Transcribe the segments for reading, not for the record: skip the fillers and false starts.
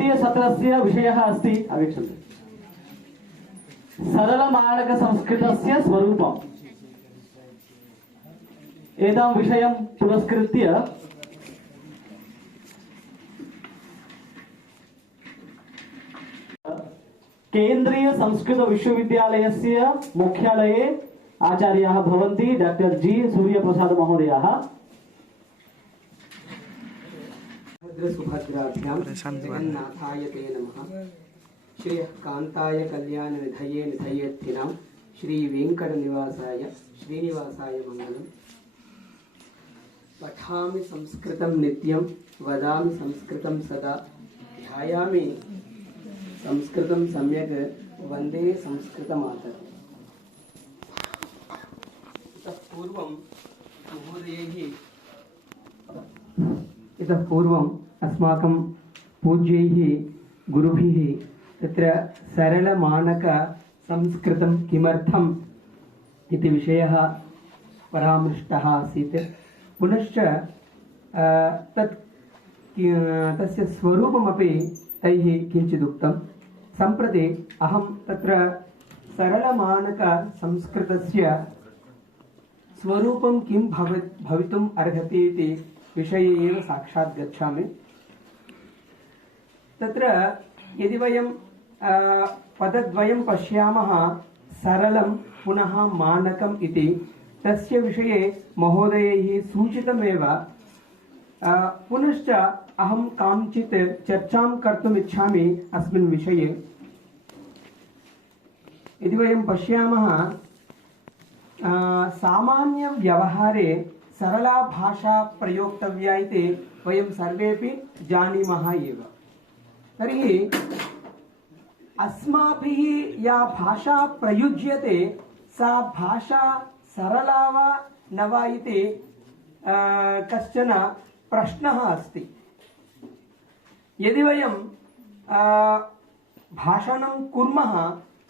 द्वितीयसत्रस्य विषयः अस्ति अवेक्षन्तु सरलमानकसंस्कृतस्य स्वरूपम्। एतां विषयं पुरस्कृत्य केन्द्रीय संस्कृत विश्वविद्यालयस्य मुख्यालये आचार्याः भवन्ति डॉक्टर जी सूर्यप्रसाद महोदयाः। सुभद्राभ्यां जगन्नाथाय ते नमः। श्रेयः कान्ताय कल्याण निधये निधयेत्थिनां श्री वेंकटनिवासाय श्रीनिवासाय मंगलम्। पठामि संस्कृतं नित्यं वदामि संस्कृतं सदा ध्यायामि संस्कृतं सम्यक् वन्दे संस्कृतमातरम्। इतः पूर्वम् अस्माकं पूज्यैः गुरुभिः तत्र सरलमानक संस्कृतं किमर्थम् इति विषयः परामृष्टः आसीत्। पुनश्च तस्य स्वरूपमपि तैः किञ्चित् उक्तं। सम्प्रति अहं तत्र सरलमानक संस्कृतस्य स्वरूपं किं भवितुम् अर्हति इति विषये एव साक्षात् गच्छामि। तत्र यदि वयं पदद्वयं पश्यामः, सरलं पुनः मानकम् इति, तस्य विषये महोदयैः सूचितमेव। पुनश्च अहं काञ्चित् चर्चां कर्तुम् इच्छामि अस्मिन् विषये। यदि वयं पश्यामः, सामान्य व्यवहारे सरला भाषा प्रयोक्तव्या इति वयं सर्वेपि जानीमः एव। तर्हि अस्माभिः या भाषा प्रयुज्यते सा भाषा सरला वा न वा इति कश्चन प्रश्नः अस्ति। यदि वयं भाषणं कुर्मः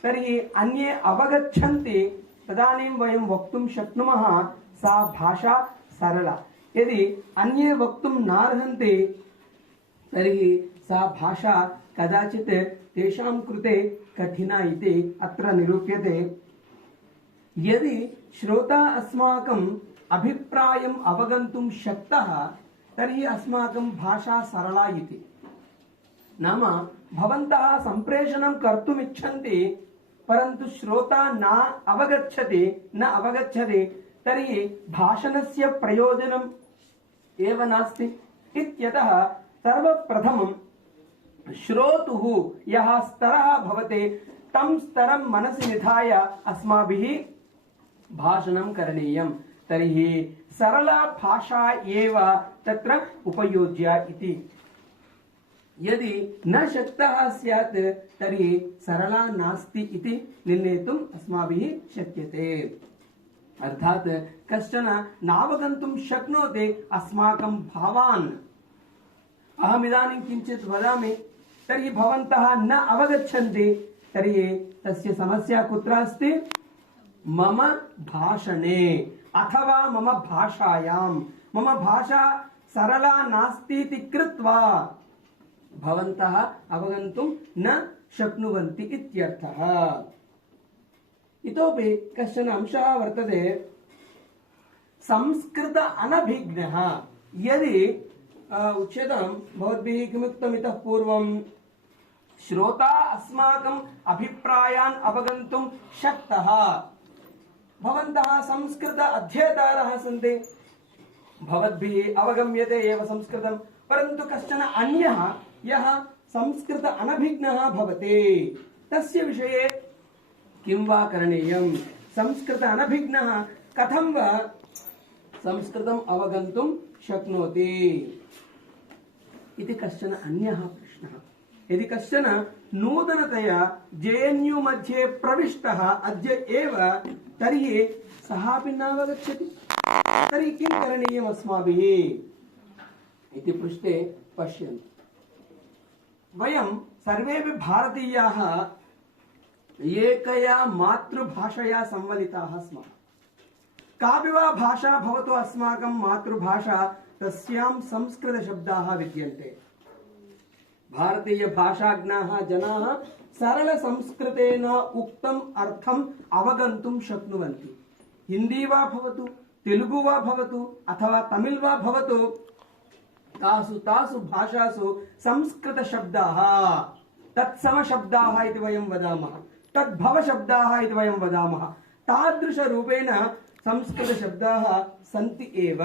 तर्हि अन्ये अवगच्छन्ति, तदानीं वयं वक्तुं शक्नुमः सा भाषा सरला। यदि अन्ये वक्तुं नार्हन्ति तर्हि सा भाषा कदाचित् तेषां कृते कठिना इति अत्र निरूप्यते। यदि श्रोता अस्माकम् अभिप्रायम् अवगन्तुं शक्तः तर्हि अस्माकं भाषा सरला इति। नाम भवन्तः सम्प्रेषणं कर्तुम् इच्छन्ति परन्तु श्रोता न अवगच्छति तर्हि भाषणस्य प्रयोजनम् एव नास्ति। इत्यतः सर्वप्रथमं श्रोतुः यः स्तरः भवति तं स्तरं मनसि निधाय अस्माभिः भाषणं करणीयम्। तर्हि सरला भाषा एव तत्र उपयोज्या इति। यदि न शक्तः स्यात् तर्हि सरला नास्ति इति निर्णेतुम् अस्माभिः शक्यते। अर्थात् कश्चन नावगन्तुं शक्नोति अस्माकं भावान्। अहमिदानीं किञ्चित् वदामि तर्हि भवन्तः न अवगच्छन्ति, तर्हि तस्य समस्या कुत्र अस्ति? मम भाषणे अथवा मम भाषायां। मम भाषा सरला नास्ति इति कृत्वा भवन्तः अवगन्तुं न शक्नुवन्ति इत्यर्थः। इतोपि कश्चन अंशः वर्तते, संस्कृत अनभिज्ञः। यदि उच्यतां भवद्भिः किमुक्तम् इतः पूर्वं, श्रोता अस्माकम् अभिप्रायान् अवगन्तुं शक्तः। भवन्तः संस्कृत अध्येतारः सन्ति, भवद्भिः अवगम्यते एव संस्कृतं, परन्तु कश्चन अन्यः यः संस्कृत अनभिज्ञः भवति, तस्य विषये किं वा करणीयं? संस्कृत अनभिज्ञः कथं वा संस्कृतम् अवगन्तुं शक्नोति इति कश्चन अन्यः प्रश्नः। यदि कश्चन नूतनतया JNU मध्ये प्रविष्टः अद्य एव, तर्हि सः अपि नावगच्छति। तर्हि किं करणीयम् अस्माभिः इति पृष्टे पश्यन्तु। वयं सर्वेपि भारतीयाः एकया मातृभाषया संवलिताः स्मः। कापि वा भाषा भवतु अस्माकं मातृभाषा, तस्यां संस्कृतशब्दाः विद्यन्ते। भारतीय भाषाज्ञाः जनाः सरल संस्कृतेन उक्तम् अर्थम् अवगन्तुं शक्नुवन्ति। हिंदी वा भवतु, तेलुगु वा भवतु अथवा तमिळ् वा भवतु, तासु तासु भाषासु संस्कृत शब्दाः तत्सम शब्दाः इति वयं वदामः, तद्भव शब्दाः इति वयं वदामः। तादृश रूपेण संस्कृत शब्दाः सन्ति एव।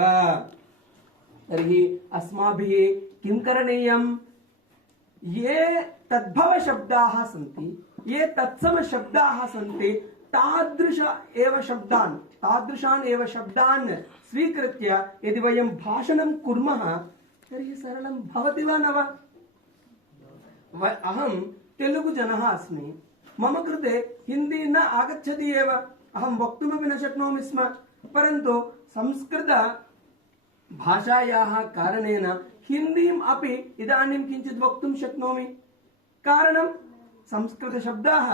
तर्हि अस्माभिः किं करणीयम्? ये तद्भव शब्दाः सन्ति, ये तत्सम शब्दाः सन्ति, तादृशान् एव शब्दान् स्वीकृत्य यदि वयं भाषणं कुर्मः तर्हि सरलं भवति वा न वा? अहं तेलुगु जनः अस्मि, मम कृते हिंदी न आगच्छति एव, अहं वक्तुमपि न शक्नोमि स्म, परन्तु संस्कृत भाषायाः कारणेन हिंदीम् अपि इदानीं किञ्चित् वक्तुं शक्नोमि। कारणं संस्कृत शब्दाः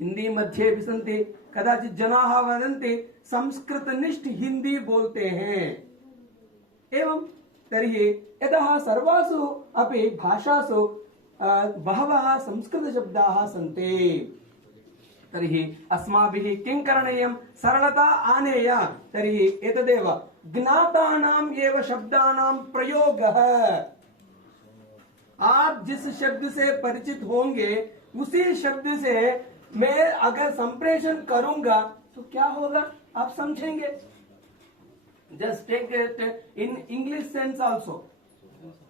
हिंदी मध्ये भी सन्ति। कदाचित् जनाः वदन्ति संस्कृतनिष्ठ हिंदी बोलते हैं एवं। तर्हि यतः सर्वासु अपि भाषासु बहवः संस्कृत शब्दाः सन्ति, तर्हि अस्माभिः किं करणीयं? सरलता आनेय तर्हि एतदेव ज्ञातानाम् एव शब्दानां प्रयोगः। आप जिस शब्द से परिचित होंगे उसी शब्द से मैं अगर संप्रेषण करूंगा तो क्या होगा आप समझेंगे। Just take it in English sense also.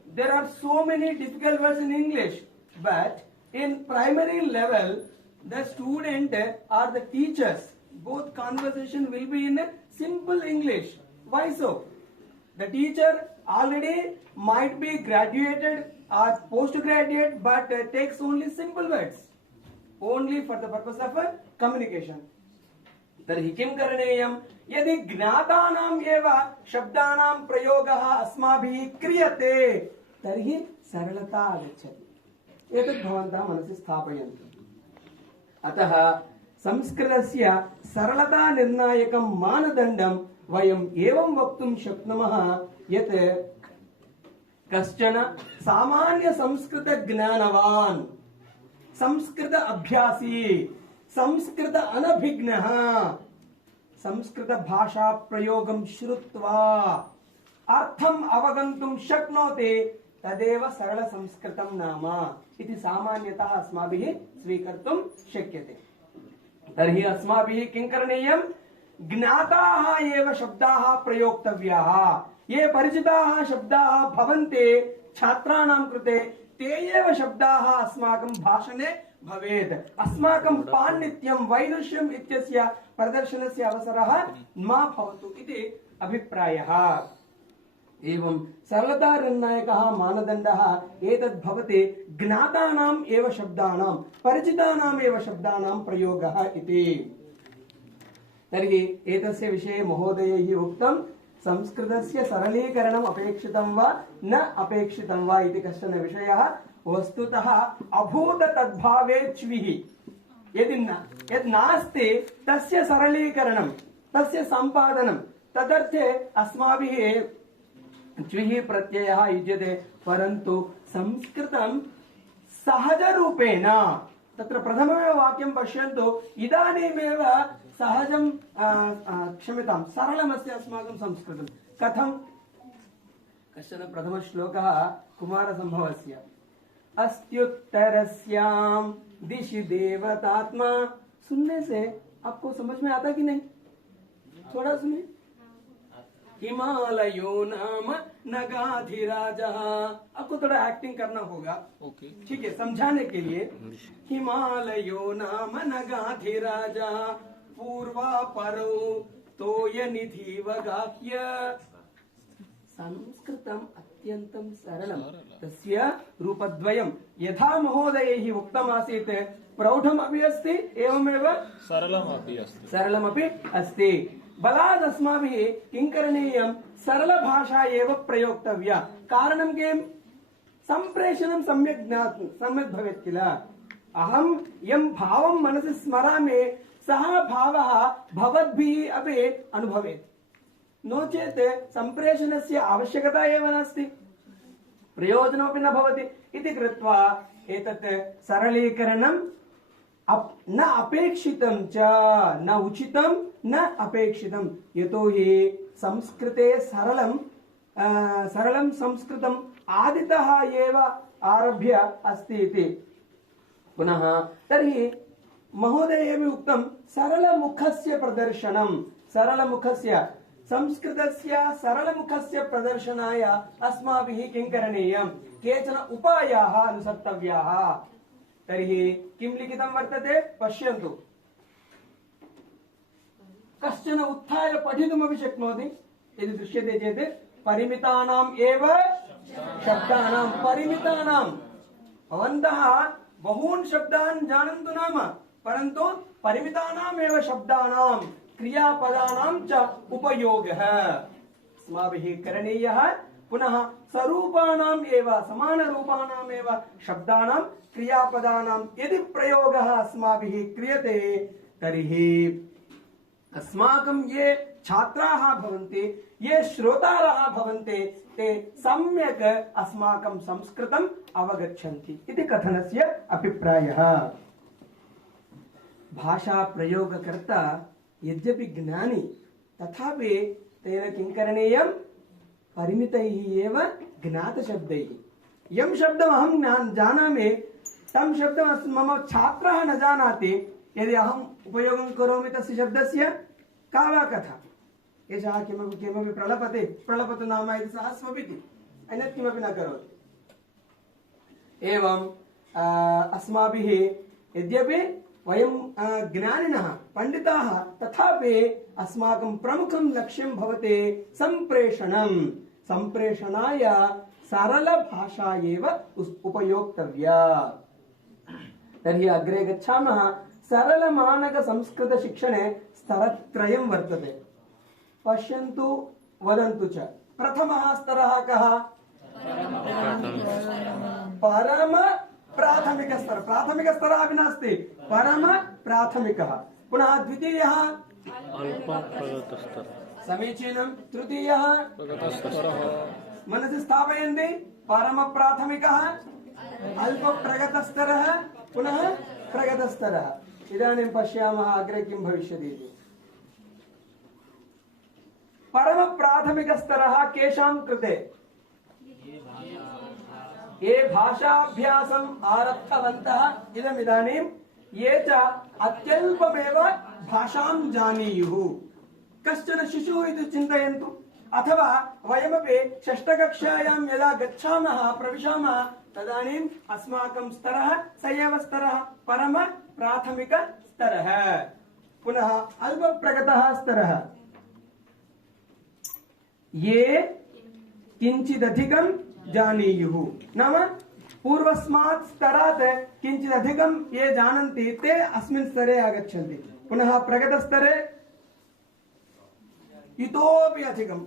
There are so many difficult words in English, but in primary level the student or the teachers, both conversation will be in simple English. Why so? The teacher already might be graduated or postgraduate, but takes only simple words, only for the purpose of communication. तर्हि किं करणीयं? यदि ज्ञातानाम् एव शब्दानां प्रयोगः अस्माभिः क्रियते तर्हि सरलता आगच्छति। एतत् भवन्तः मनसि स्थापयन्तु। अतः संस्कृतस्य सरलता निर्णायकं मानदण्डं वयम् एवं वक्तुं शक्नुमः यत् कश्चन सामान्य संस्कृत ज्ञानवान्, संस्कृत अभ्यासी, संस्कृत अनभिज्ञः संस्कृत भाषा प्रयोगं श्रुत्वा अर्थम् अवगन्तुं शक्नोति, तदेव सरल संस्कृतं नाम इति सामान्यतः अस्माभिः स्वीकर्तुं शक्यते। तर्हि अस्माभिः किं करणीयं? ज्ञाताः एव शब्दाः प्रयोक्तव्याः। ये परिचिताः शब्दाः भवन्ति छात्राणां कृते, ते एव शब्दाः अस्माकं भाषणे भवेत्। अस्माकं पाण्डित्यं वैदुष्यम् इत्यस्य प्रदर्शनस्य अवसरः मा भवतु इति अभिप्रायः। एवं सरलता निर्णायकः मानदण्डः एतद् भवति ज्ञातानाम् एव शब्दानां, परिचितानाम् एव शब्दानां प्रयोगः इति। तर्हि एतस्य विषये महोदयैः उक्तं संस्कृतस्य सरलीकरणम् अपेक्षितं वा न अपेक्षितं वा इति कश्चन विषयः। वस्तुतः अभूत तद्भावे च्विः, यद् नास्ति तस्य सरलीकरणं, तस्य सम्पादनं, तदर्थे अस्माभिः च्विः प्रत्ययः युज्यते। परन्तु संस्कृतं सहज रूपेण, तत्र प्रथममेव वाक्यं पश्यन्तु, इदानीमेव सहजं क्षम्यतां सरलमस्ति अस्माकं संस्कृतं। कथं? कश्चन प्रथमश्लोकः कुमारसम्भवस्य, अस्त्युत्तरस्यां दिशि देवतात्मा। सुनने से आपको समझ में आता कि नहीं? थोड़ा सुनिए। हिमालयो नाम नगाधिराजा, आपको थोड़ा एक्टिंग करना होगा, ओके ठीक है, समझाने के लिए। हिमालयो नाम नगाधिराजा पूर्वापरो तोयनिधिव गाह्य। संस्कृतम् अत्यन्तं सरलं, तस्य रूपद्वयं यथा महोदयैः उक्तमासीत्, प्रौढमपि अस्ति एवमेव सरलमपि अस्ति। बलात् अस्माभिः किं करणीयं? सरलभाषा एव प्रयोक्तव्या। कारणं किं? सम्प्रेषणं सम्यक् भवेत् किल। अहं यं भावं मनसि स्मरामि सः भावः भवद्भिः अपि अनुभवेत्, नो चेत् सम्प्रेषणस्य आवश्यकता एव नास्ति। प्रयोजनमपि न भवति इति कृत्वा एतत् सरलीकरणं न अपेक्षितं च, न उचितं न अपेक्षितं। यतोहि संस्कृते सरलं संस्कृतम् आदितः एव आरभ्य अस्ति इति। पुनः तर्हि महोदयेपि उक्तं सरलमुखस्य प्रदर्शनं, सरलमुखस्य संस्कृतस्य सरलमुखस्य प्रदर्शनाय अस्माभिः किं करणीयं, केचन उपायाः अनुसर्तव्याः। तर्हि किं लिखितं वर्तते पश्यन्तु। कश्चन उत्थाय पठितुमपि शक्नोति यदि दृश्यते चेत्, परिमितानाम् एव शब्दानां, परिमितानां। भवन्तः बहून् शब्दान् जानन्तु नाम, परन्तु परिमितानाम् एव शब्दानां क्रियापदानां च उपयोगः अस्माभिः करणीयः। पुनः स्वरूपाणाम् एव, समानरूपाणाम् एव शब्दानां क्रियापदानां यदि प्रयोगः अस्माभिः क्रियते तर्हि अस्माकं ये छात्राः भवन्ति, ये श्रोतारः भवन्ति, ते सम्यक् अस्माकं संस्कृतम् अवगच्छन्ति इति कथनस्य अभिप्रायः। भाषा प्रयोगकर्ता यद्यपि ज्ञानी, तथापि तेन किं करणीयं, परिमितैः एव ज्ञातशब्दैः। यं शब्दम् अहं जानामि, तं शब्दं मम छात्रः न जानाति, यदि अहम् उपयोगं करोमि तस्य शब्दस्य, का वा कथा। एषः किमपि प्रलपतु नाम इति सः स्वपिति, अन्यत् किमपि न करोति। एवं अस्माभिः यद्यपि वयं ज्ञानिनः पण्डिताः, तथापि अस्माकं प्रमुखं लक्ष्यं भवति सम्प्रेषणं। सम्प्रेषणाय सरलभाषा एव उपयोक्तव्या। तर्हि अग्रे गच्छामः। सरलमानक संस्कृत शिक्षणे स्तरत्रयं वर्तते। पश्यन्तु, वदन्तु च। प्रथमः स्तरः कः? परम प्राथमिक स्तर। प्राथमिक स्तरः अपि नास्ति, परम प्राथमिकः। पुनः द्वितीयः समीचीनं। तृतीयः मनसि स्थापयन्ति, परम प्राथमिकः, अल्प प्रगतस्तरः, पुनः प्रगतस्तरः। इदानीं पश्यामः अग्रे किं भविष्यति इति। परम प्राथमिकस्तरः केषां कृते? ये भाषाभ्यासम् आरब्धवन्तः इदमिदानीं, ये च अत्यल्पमेव भाषां जानीयुः। कश्चन शिशुः इति चिन्तयन्तु, अथवा वयमपि षष्ठकक्षायां यदा गच्छामः, प्रविशामः, तदानीम् अस्माकं स्तरः स एव स्तरः, परम प्राथमिक स्तरः। पुनः अल्पप्रगतः स्तरः, ये किञ्चिदधिकं जानीयुः, नाम पूर्वस्मात् स्तरात् किञ्चिदधिकं ये जानन्ति ते अस्मिन् स्तरे आगच्छन्ति। पुनः प्रगतस्तरे इतोपि अधिकं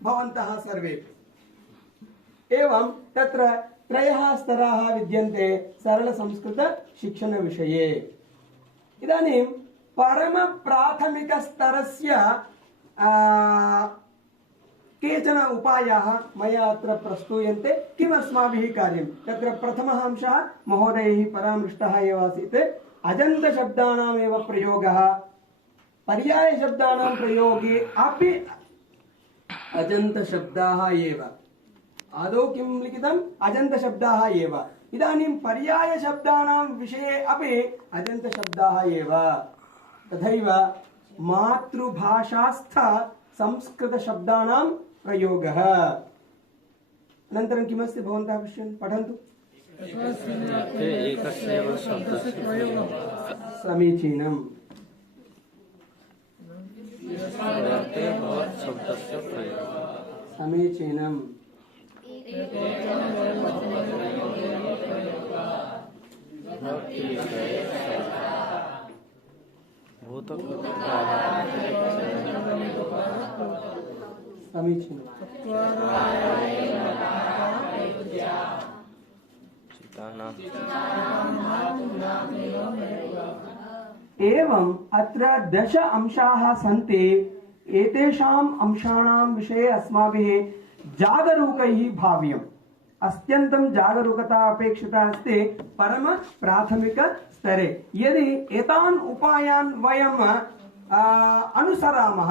भवन्तः सर्वे। एवं तत्र त्रयः स्तराः विद्यन्ते सरलसंस्कृतशिक्षणविषये। इदानीं परमप्राथमिकस्तरस्य केचन उपायाः मया अत्र प्रस्तूयन्ते। किम् अस्माभिः कार्यं? तत्र प्रथमः अंशः महोदयैः परामृष्टः एव आसीत्। अजन्तशब्दानामेव प्रयोगः। पर्यायशब्दानां प्रयोगे अपि अजन्तशब्दाः एव। आदौ किं लिखितम्? अजन्तशब्दाः एव। इदानीं पर्यायशब्दानां विषये अपि अजन्तशब्दाः एव। तथैव मातृभाषास्थ संस्कृतशब्दानां प्रयोगः। अनन्तरं किमस्ति भवन्तः पठन्तु। समीचीनम्। समीचीनम्। समीचीनम्। एवं अत्र 10 अंशाः सन्ति। एतेषाम् अंशानां विषये अस्माभिः जागरूकैः भाव्यम्। अत्यन्तं जागरूकता अपेक्षिता अस्ति परम प्राथमिक स्तरे। यदि एतान् उपायान् वयं अनुसरामः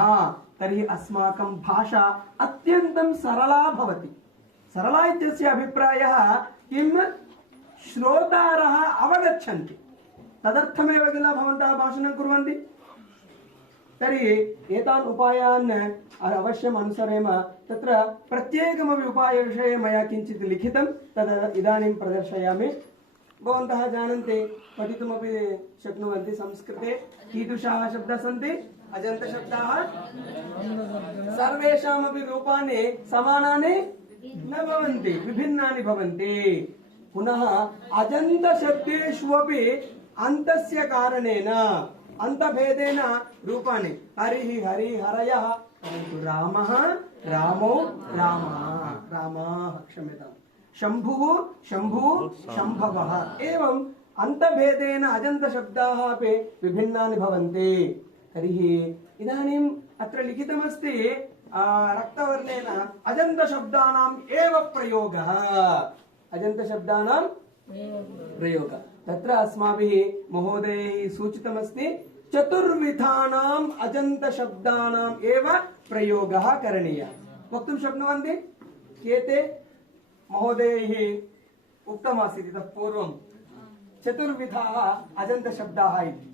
तर्हि अस्माकं भाषा अत्यन्तं सरला भवति। सरला इत्यस्य अभिप्रायः किं श्रोतारः अवगच्छन्ति तदर्थमेव किल भवन्तः भाषणं कुर्वन्ति। तर्हि एतान् उपायान् अवश्यम् अनुसरेम। तत्र प्रत्येकमपि उपायविषये मया किञ्चित् लिखितं तद् इदानीं प्रदर्शयामि। भवन्तः जानन्ति पठितुमपि शक्नुवन्ति। संस्कृते कीदृशाः शब्दाः सन्ति? अजन्तशब्दाः। सर्वेषामपि रूपाणि समानानि न भवन्ति, विभिन्नानि भवन्ति। पुनः अजन्तशब्देषु अपि अन्तस्य कारणेन अन्तभेदेन रूपाणि हरिः हरि हरयः, परन्तु रामः रामो रामः रामाः, क्षम्यताम्, शम्भुः शम्भुः शम्भवः, एवम् अन्तभेदेन अजन्तशब्दाः अपि विभिन्नानि भवन्ति। तर्हि इदानीम् अत्र लिखितमस्ति रक्तवर्णेन अजन्तशब्दानाम् एव प्रयोगः। अजन्तशब्दानां प्रयोगः तत्र अस्माभिः महोदयैः सूचितमस्ति चतुर्विधानाम् अजन्तशब्दानाम् एव प्रयोगः करणीयः। वक्तुं शक्नुवन्ति केते? महोदयैः उक्तमासीत् इतः पूर्वं चतुर्विधाः अजन्तशब्दाः इति।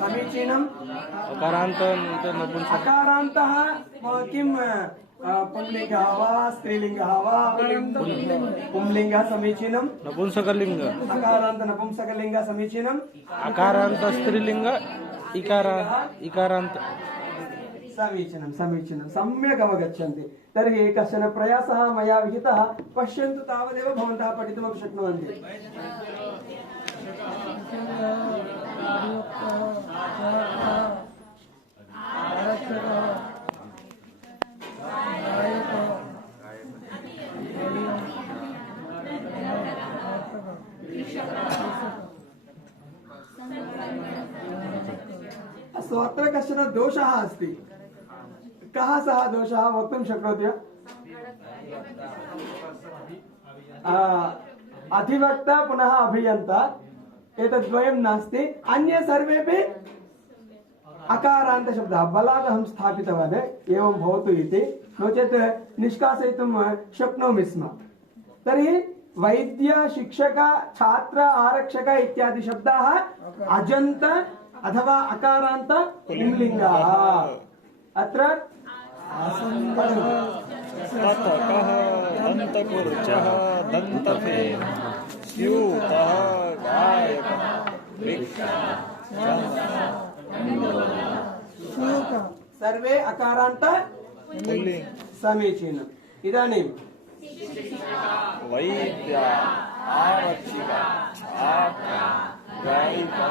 समीचीनम्। अकारान्तः किं पुंलिङ्गः वा स्त्रीलिङ्गः वा? पुंलिङ्गः समीचीनं। नपुंसकलिङ्ग। अकारान्त नपुंसकलिङ्गः समीचीनम्। अकारान्त स्त्रीलिङ्ग इकारान्त समीचीनं समीचीनं, सम्यक् अवगच्छन्ति। तर्हि कश्चन प्रयासः मया विहितः, पश्यन्तु तावदेव भवन्तः पठितुमपि शक्नुवन्ति। अस्तु, अत्र कश्चन दोषः अस्ति। कः सः दोषः वक्तुं शक्नोति वा? अधिवक्ता पुनः अभियन्ता, एतद्द्वयं नास्ति। अन्ये सर्वेपि अकारान्तशब्दः। बलात् अहं स्थापितवान् एवं भवतु इति, नो चेत् निष्कासयितुं शक्नोमि स्म। तर्हि वैद्य, शिक्षक, छात्र, आरक्षक इत्यादि शब्दाः अजन्त अथवा अकारान्त पुंलिङ्गाः। अत्र ततकः दन्तकुर्चः दन्तफेन स्यूतः गायकः सर्वे अकारान्त पुल्लिङ्ग। समीचीनम्। इदानीं वैद्य, आरक्षिक, छात्र, गायिका,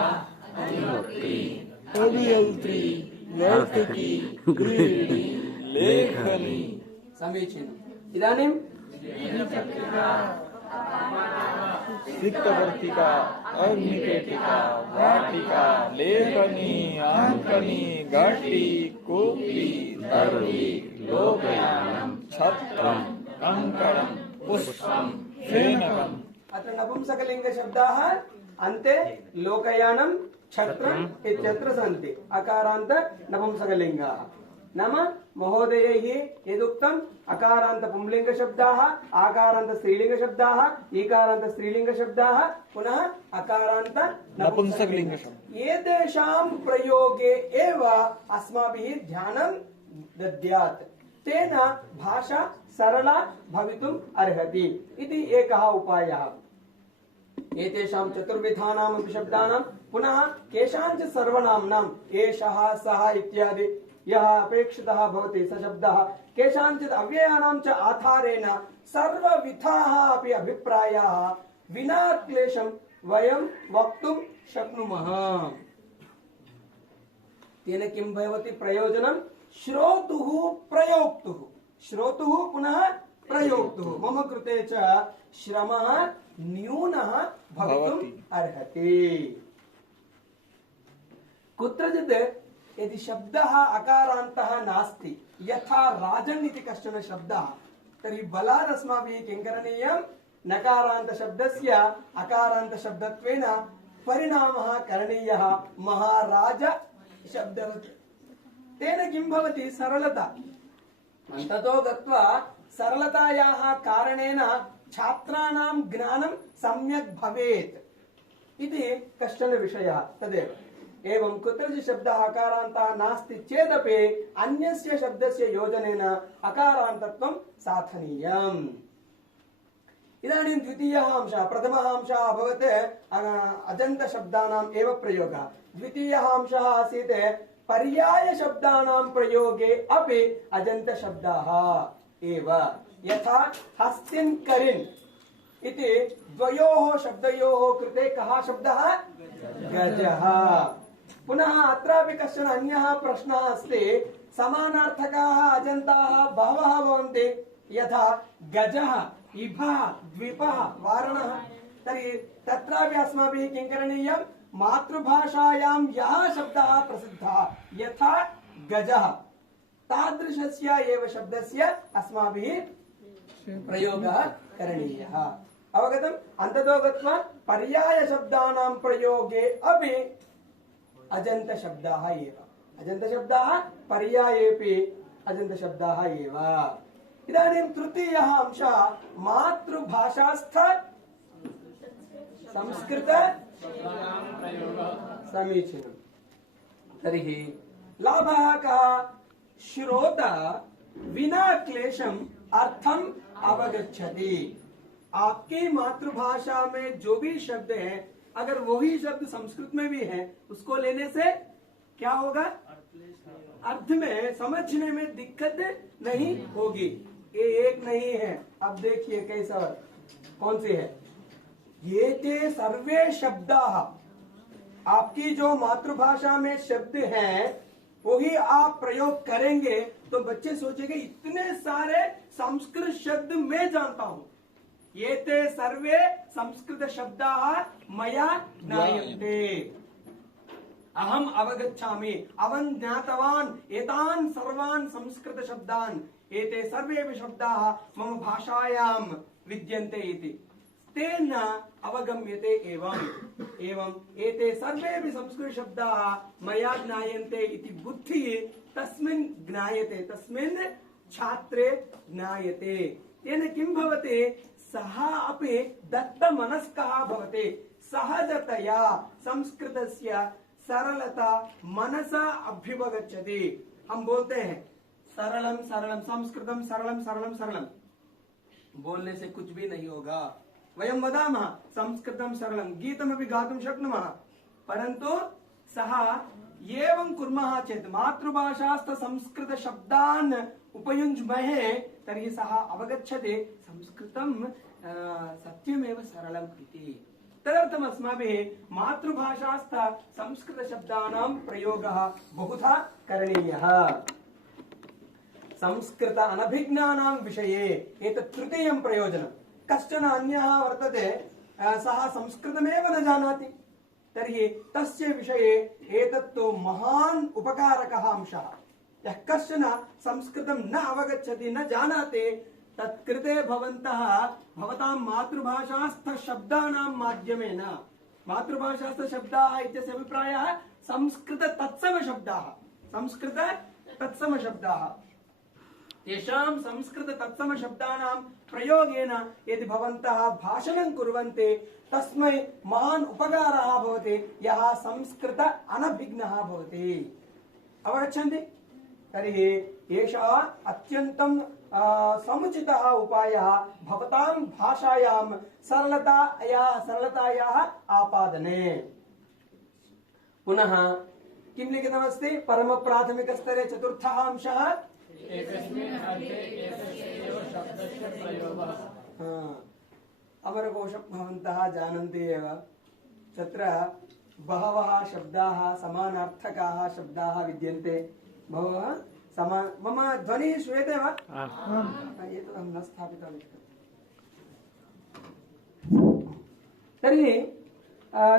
अभियन्त्री, नर्तकी, गृहिणी, लेखनी। समीचीनम्। इदानीं सिक्तवर्तिका, अग्निपेटिका, वाटिका, लेखनी, आङ्कनी, घटी, कूपी, दर्वी, लोकयानं, छत्रं, कंकणं, पुष्पं, फेनकम्। अत्र नपुंसकलिङ्गशब्दाः अन्ते लोकयानं, छत्रम् इत्यत्र सन्ति अकारान्त नपुंसकलिङ्गाः। नाम महोदयैः यदुक्तम् अकारान्त पुंलिङ्गशब्दाः, आकारान्त स्त्रीलिङ्गशब्दाः, ईकारान्त स्त्रीलिङ्गशब्दाः, पुनः अकारान्त नपुंसकलिङ्गशब्दः। एतेषां प्रयोगे एव अस्माभिः ध्यानं दद्यात्, तेन भाषा सरला भवितुम् अर्हति इति एकः उपायः। एतेषां चतुर्विधानामपि शब्दानां, पुनः केषाञ्चित् सर्वनाम्नाम् एषः सः इत्यादि यः अपेक्षितः भवति स शब्दः, केषाञ्चित् अव्ययानां च आधारेण सर्वविधाः अपि अभिप्रायाः विना क्लेशं वयं वक्तुं शक्नुमः। तेन किं भवति प्रयोजनं? श्रोतुः प्रयोक्तुः, श्रोतुः पुनः प्रयोक्तुः। मम कृते च श्रमः न्यूनः भवितुम् अर्हति। कुत्रचित् यदि शब्दः अकारान्तः नास्ति, यथा राजन् इति कश्चन शब्दः, तर्हि बलात् अस्माभिः किं करणीयं नकारान्तशब्दस्य अकारान्तशब्दत्वेन परिणामः करणीयः महाराज शब्दवत्। तेन किं भवति सरलता अन्ततो गत्वा सरलतायाः कारणेन छात्राणां ज्ञानं सम्यक् भवेत् इति कश्चन विषयः तदेव। एवं कुत्रचित् शब्दः अकारान्तः नास्ति चेदपि अन्यस्य शब्दस्य योजनेन अकारान्तत्वं साधनीयम्। इदानीं द्वितीयः अंशः प्रथमः अंशः अभवत् अजन्तशब्दानाम् एव प्रयोगः। द्वितीयः अंशः आसीत् पर्यायशब्दानां प्रयोगे अपि अजन्तशब्दाः एव। यथा हस्तिन् करिन् इति द्वयोः शब्दयोः कृते कः शब्दः गजः। पुनः अत्रापि कश्चन अन्यः प्रश्नः अस्ति समानार्थकाः अजन्ताः बहवः भवन्ति यथा गजः इभः द्विपः वारणः। तर्हि तत्रापि अस्माभिः किं करणीयं मातृभाषायां यः शब्दः प्रसिद्धः यथा गजः तादृशस्य एव शब्दस्य अस्माभिः प्रयोगः करणीयः। अवगतम्? अन्ततो गत्वा पर्यायशब्दानां प्रयोगे अपि अजन्तशब्दाः एव। अजन्तशब्दाः पर्यायेपि अजन्तशब्दाः एव। इदानीं तृतीयः अंशः मातृभाषास्थ संस्कृत समीचीनम्। तर्हि लाभः कः? श्रोता विना क्लेशम अर्थम अवगच्छति। आपकी मातृभाषा में जो भी शब्द है अगर वही शब्द संस्कृत में भी है उसको लेने से क्या होगा? अर्थ में समझने में दिक्कत नहीं होगी। ये एक नहीं है। अब देखिए कैसा कौन सी है? ये ते सर्वे शब्दाः। आपकी जो मातृभाषा में शब्द हैं वही आप प्रयोग करेंगे तो बच्चे सोचेंगे इतने सारे संस्कृत शब्द मैं जानता हूं। ये ते सर्वे संस्कृत शब्दाः मया ज्ञायन्ते अहम अवगच्छामि अहं ज्ञातवान् एतान् सर्वान् संस्कृत शब्दान् एते सर्वेपि शब्दाः मम भाषायां विद्यन्ते इति तेन अवगम्यते। एवं एते सर्वेपि संस्कृत शब्दाः मया ज्ञायन्ते इति बुद्धिः तस्मिन् ज्ञायते, तस्मिन् छात्रे ज्ञायते। तेन किं भवति? सः अपि दत्तमनस्कः भवति। सहजतया संस्कृतस्य सरलता मनसा अभ्युपगच्छति। हम बोलते हैं सरलम सरलम संस्कृतम सरलम सरलम सरलम, बोलने से कुछ भी नहीं होगा। वयं वदामः संस्कृतं सरलं गीतमपि गातुं शक्नुमः, परन्तु सः एवं कुर्मः चेत् मातृभाषास्थ संस्कृत शब्दान् उपयुञ्ज्महे तर्हि सः अवगच्छति संस्कृतं सत्यमेव सरलम् इति। तदर्थम् अस्माभिः मातृभाषास्थ संस्कृत शब्दानां प्रयोगः बहुधा करणीयः। संस्कृत अनभिज्ञानां विषये एतत् तृतीयं प्रयोजनम्। कश्चन अन्यः वर्तते सः संस्कृतमेव न जानाति तर्हि तस्य विषये एतत्तु महान् उपकारकः अंशः। यः कश्चन संस्कृतं न अवगच्छति न जानाति तत्कृते भवन्तः भवतां मातृभाषास्थ शब्दानां माध्यमेन, मातृभाषास्थ शब्दाः इत्यस्य अभिप्रायः संस्कृत तत्सम शब्दाः, संस्कृत तत्सम शब्दाः। तेषां संस्कृत तत्सम शब्दानां प्रयोगेन यदि भवन्तः भाषणं कुर्वन्ति तस्मै महान् उपकारः भवति यः संस्कृत अनभिज्ञः भवति। अवगच्छन्ति? तर्हि एषः अत्यन्तं समुचितः उपायः भवतां भाषायां सरलतायाः आपादने। पुनः किं लिखितमस्ति? परमप्राथमिकस्तरे चतुर्थः अंशः अमरकोशं भवन्तः जानन्ति एव। तत्र बहवः शब्दाः समानार्थकाः शब्दाः विद्यन्ते। बहवः मम ध्वनिः श्रूयते वा? एतत् अहं न स्थापितवान्। तर्हि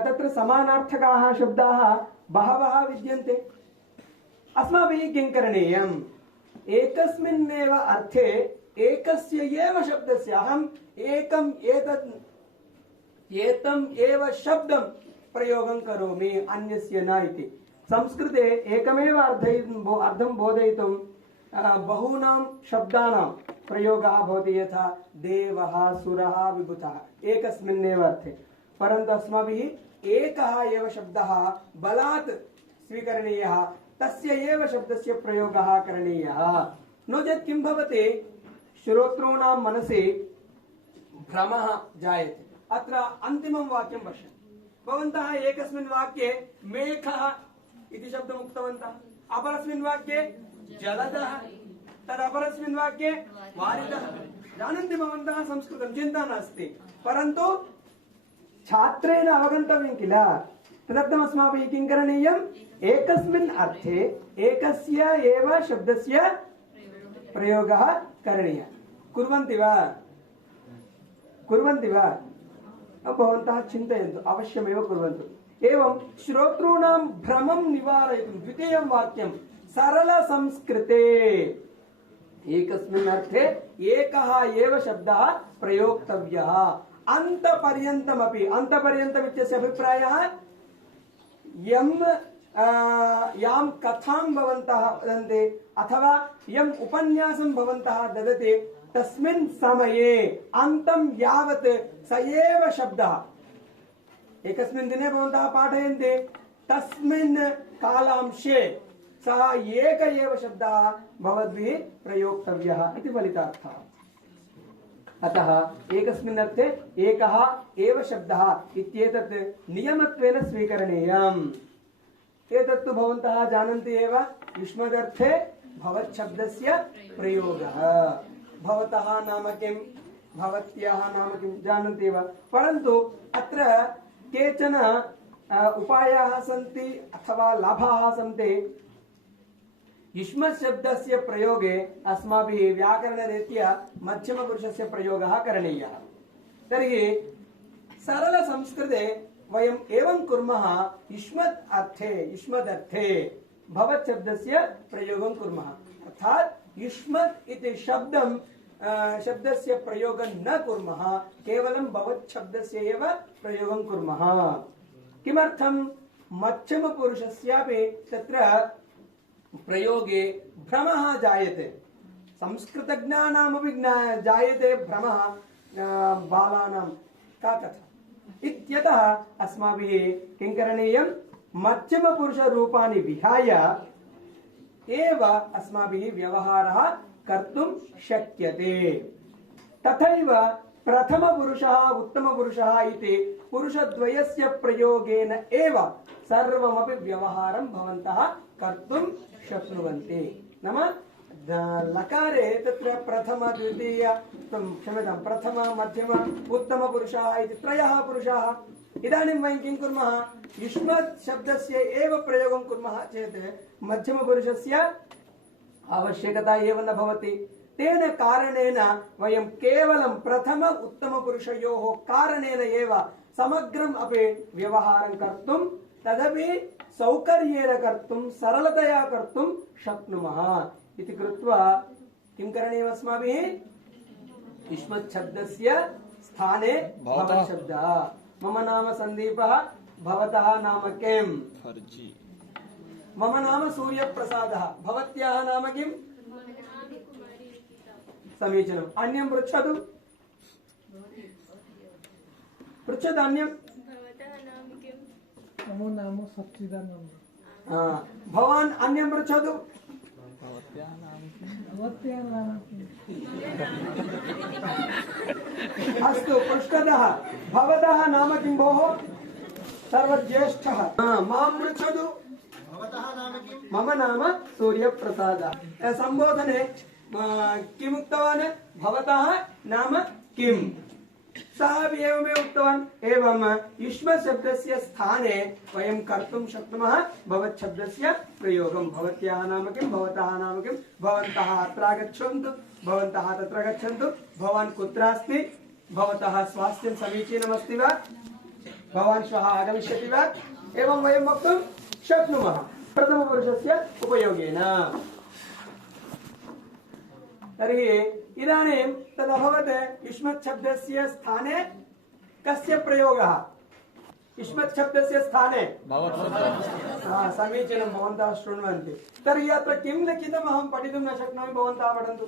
तत्र समानार्थकाः शब्दाः बहवः विद्यन्ते। अस्माभिः किं करणीयम्? एकस्मिन्नेव अर्थे एकस्य एव शब्दस्य अहम् एकम् एतम् एव शब्दं प्रयोगं करोमि अन्यस्य न इति। संस्कृते एकमेव अर्थं बोधयितुं बहूनां शब्दानां प्रयोगः भवति, यथा देवः, सुरः, विभूतः एकस्मिन्नेव अर्थे। परन्तु अस्माभिः एकः एव शब्दः बलात् स्वीकरणीयः, तस्य एव शब्दस्य प्रयोगः करणीयः। नो चेत् किं भवति, श्रोतॄणां मनसि भ्रमः जायते। अत्र अन्तिमं वाक्यं पश्यन्तु। भवन्तः एकस्मिन् वाक्ये मेघः इति शब्दम् उक्तवन्तः, अपरस्मिन् वाक्ये जलदः, तदपरस्मिन् वाक्ये वारिदः। जानन्ति भवन्तः संस्कृतं, चिन्ता नास्ति, परन्तु छात्रेण अवगन्तव्यं किल। तदर्थम् अस्माभिः किं करणीयम्, एकस्मिन् अर्थे एकस्य एव शब्दस्य प्रयोगः करणीयः। कुर्वन्ति वा भवन्तः चिन्तयन्तु, अवश्यमेव कुर्वन्तु। एवं श्रोतॄणां भ्रमं निवारयितुं द्वितीयं वाक्यं सरलसंस्कृते एकस्मिन् अर्थे एकः एव शब्दः प्रयोक्तव्यः। अन्तपर्यन्तमपि, अन्तपर्यन्तम् इत्यस्य अभिप्रायः यां कथां भवन्तः वदन्ति अथवा यम् उपन्यासं भवन्तः ददति तस्मिन् समये अन्तं यावत् स एव शब्दः, एकस्मिन् दिने भवन्तः पाठयन्ति, तस्मिन् कालांशे सः एक एव शब्दः भवद्भिः प्रयोक्तव्यः इति फलितार्थः। अतः एकस्मिन् अर्थे एकः एव शब्दः इत्येतत् नियमत्वेन स्वीकरणीयम्। एतत्तु भवन्तः जानन्ति एव, युष्मदर्थे भवत् शब्दस्य प्रयोगः। भवतः नाम किं, भवत्याः नाम किं जानन्ति एव, परन्तु अत्र केचन उपायाः सन्ति अथवा लाभाः सन्ति। युष्मत् शब्दस्य प्रयोगे अस्माभिः व्याकरणरीत्या मध्यमपुरुषस्य प्रयोगः करणीयः। तर्हि सरलसंस्कृते वयम् एवं कुर्मः, युष्मदर्थे भवत् शब्दस्य प्रयोगं कुर्मः। अर्थात् युष्मत् इति शब्दस्य प्रयोगं न कुर्मः, केवलं भवत् शब्दस्य एव प्रयोगं कुर्मः। किमर्थं, मध्यमपुरुषस्यापि तत्र प्रयोगे भ्रमः जायते, संस्कृतज्ञानामपि जायते भ्रमः बालानां का कथा इत्यतः अस्माभिः किं करणीयं, मध्यमपुरुषरूपाणि विहाय एव अस्माभिः व्यवहारः कर्तुं शक्यते। तथैव प्रथमपुरुषः उत्तमपुरुषः इति पुरुषद्वयस्य प्रयोगेन एव सर्वमपि व्यवहारं भवन्तः कर्तुं शक्नुवन्ति। नाम लकारे तत्र प्रथम द्वितीय क्षम्यतां प्रथम मध्यम उत्तमपुरुषः इति त्रयः पुरुषाः। इदानीं वयं किं कुर्मः, युष्मत् शब्दस्य एव प्रयोगं कुर्मः चेत् मध्यमपुरुषस्य आवश्यकता एव न भवति। तेन कारणेन वयं केवलं प्रथम उत्तमपुरुषयोः कारणेन एव समग्रम् अपि व्यवहारं कर्तुं, तदपि सौकर्येण कर्तुं, सरलतया कर्तुं शक्नुमः इति कृत्वा किं करणीयम् अस्माभिः, युष्मत् शब्दस्य स्थाने भवत् शब्दः। मम नाम सन्दीपः, भवतः नाम किम्? फर्जी। मम नाम सूर्यप्रसादः, भवत्याः नाम किम्? समीचीनम्। अन्यं पृच्छतु, पृच्छतु अन्यं। मम नाम सच्चिदानन्द। भवान् अन्यं पृच्छतु। भवत्याः नाम भवत्याः नाम अस्तु, पृष्ठतः भवतः नाम किं भोः? सर्वज्येष्ठः। मां पृच्छतु। मम नाम सूर्यप्रसादः। सम्बोधने किम् उक्तवान्? भवतः नाम किम्? सः अपि एवमेव उक्तवान्। एवं युष्मत् शब्दस्य स्थाने वयं कर्तुं शक्नुमः भवत् शब्दस्य प्रयोगं। भवत्याः नाम किं, भवतः नाम किं, भवन्तः अत्र आगच्छन्तु, भवन्तः तत्र गच्छन्तु, भवान् कुत्र अस्ति, भवतः स्वास्थ्यं समीचीनमस्ति वा, भवान् श्वः आगमिष्यति वा, एवं वयं वक्तुं शक्नुमः प्रथमपुरुषस्य उपयोगेन। तर्हि इदानीं तदभवत् युष्मत् शब्दस्य स्थाने कस्य प्रयोगः? युष्मत् शब्दस्य स्थाने समीचीनं, भवन्तः शृण्वन्ति। तर्हि अत्र किं लिखितम् अहं पठितुं न शक्नोमि, भवन्तः पठन्तु।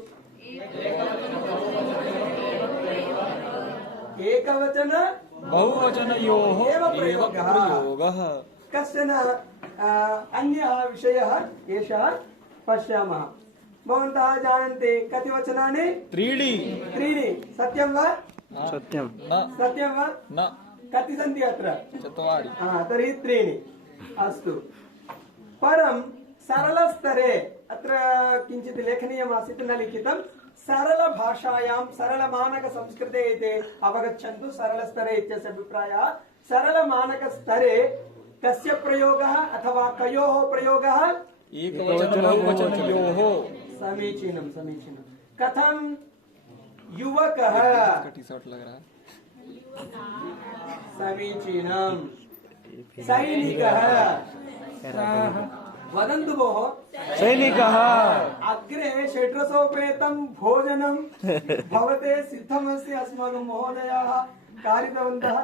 एकवचन बहुवचनयोः एव प्रयोगः। कश्चन अन्यः विषयः एषः पश्यामः। भवन्तः जानन्ति कति वचनानि? त्रीणि। सत्यं वा? सत्यं सत्यं वा? न कति सन्ति अत्र? चत्वारि। तर्हि त्रीणि। अस्तु। परं सरलस्तरे अत्र किञ्चित् लेखनीयमासीत्, न लिखितं। सरलभाषायां सरलमानकसंस्कृते इति अवगच्छन्तु। सरलस्तरे इत्यस्य अभिप्रायः सरलमानकस्तरे कस्य प्रयोगः अथवा कयोः प्रयोगः? एकवचन बहुवचनयोः। समीचीनं समीचीनं। कथं? युवकः, टी-शर्ट लग रहा है। समीचीनं। सैनिकः, वदन्तु भोः। सैनिकः। अग्रे षड्रसोपेतं भोजनं भवते सिद्धमस्ति, अस्माकं महोदयाः कारितवन्तः।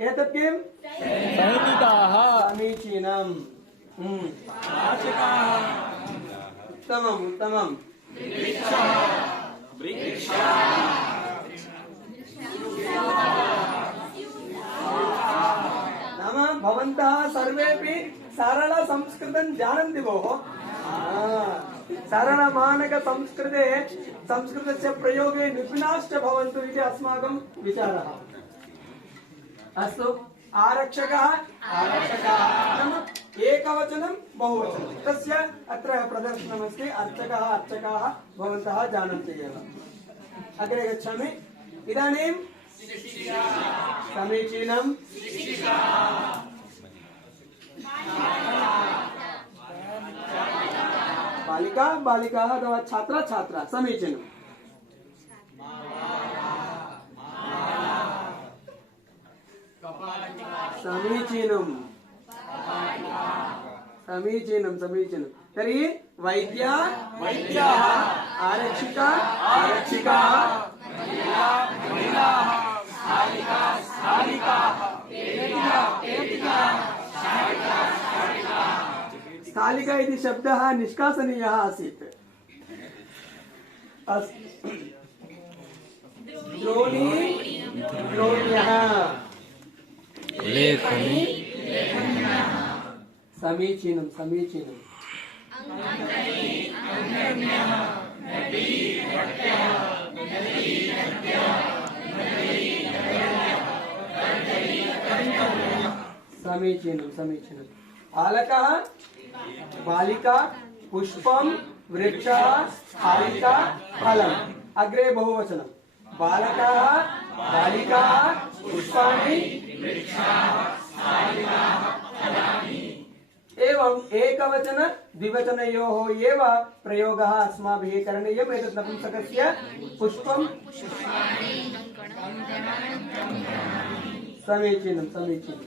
एतत् किं? सैनिकाः। समीचीनम्। उत्तमम् उत्तमम्। नाम भवन्तः सर्वेपि सरल संस्कृतं जानन्ति भोः। सरलमानकसंस्कृते संस्कृतस्य प्रयोगे निपुणाश्च भवन्तु इति अस्माकं विचारः। अस्तु। आरक्षकः नाम एकवचनं बहुवचनं, तस्य अत्र प्रदर्शनमस्ति। अर्चकः अर्चकाः भवन्तः जानन्ति एव। अग्रे गच्छामि। इदानीं समीचीनं। बालिका बालिकाः अथवा छात्रा छात्रा, समीचीनं। समीचीनं समीचीनं समीचीनं। तर्हि वैद्याः, आरक्षिकाः, स्थालिका इति शब्दः निष्कासनीयः आसीत्। द्रोण्यः, लेखनी। समीचीनं समीचीनं। समीचीनं समीचीनं। बालकः, बालिका, पुष्पं, वृक्षः, स्थालिका, फलम्। अग्रे बहुवचनं। बालकाः, बालिकाः, पुष्पाणि, एवम् एकवचन द्विवचनयोः एव प्रयोगः अस्माभिः करणीयम्। एतत् नपुंसकस्य पुष्पं। समीचीनं समीचीनं।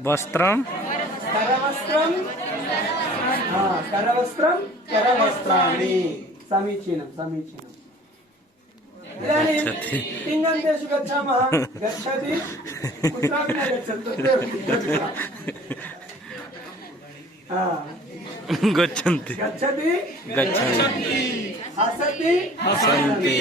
वस्त्रं, करवस्त्रं, करवस्त्रं, करवस्त्राणि। समीचीनं समीचीनम्। इदानीं तिङन्तेषु गच्छामः। गच्छति, कुत्रापि न गच्छति, तत्रैव तिष्ठति। गच्छन्ति, गच्छति, हसति, हसन्ति।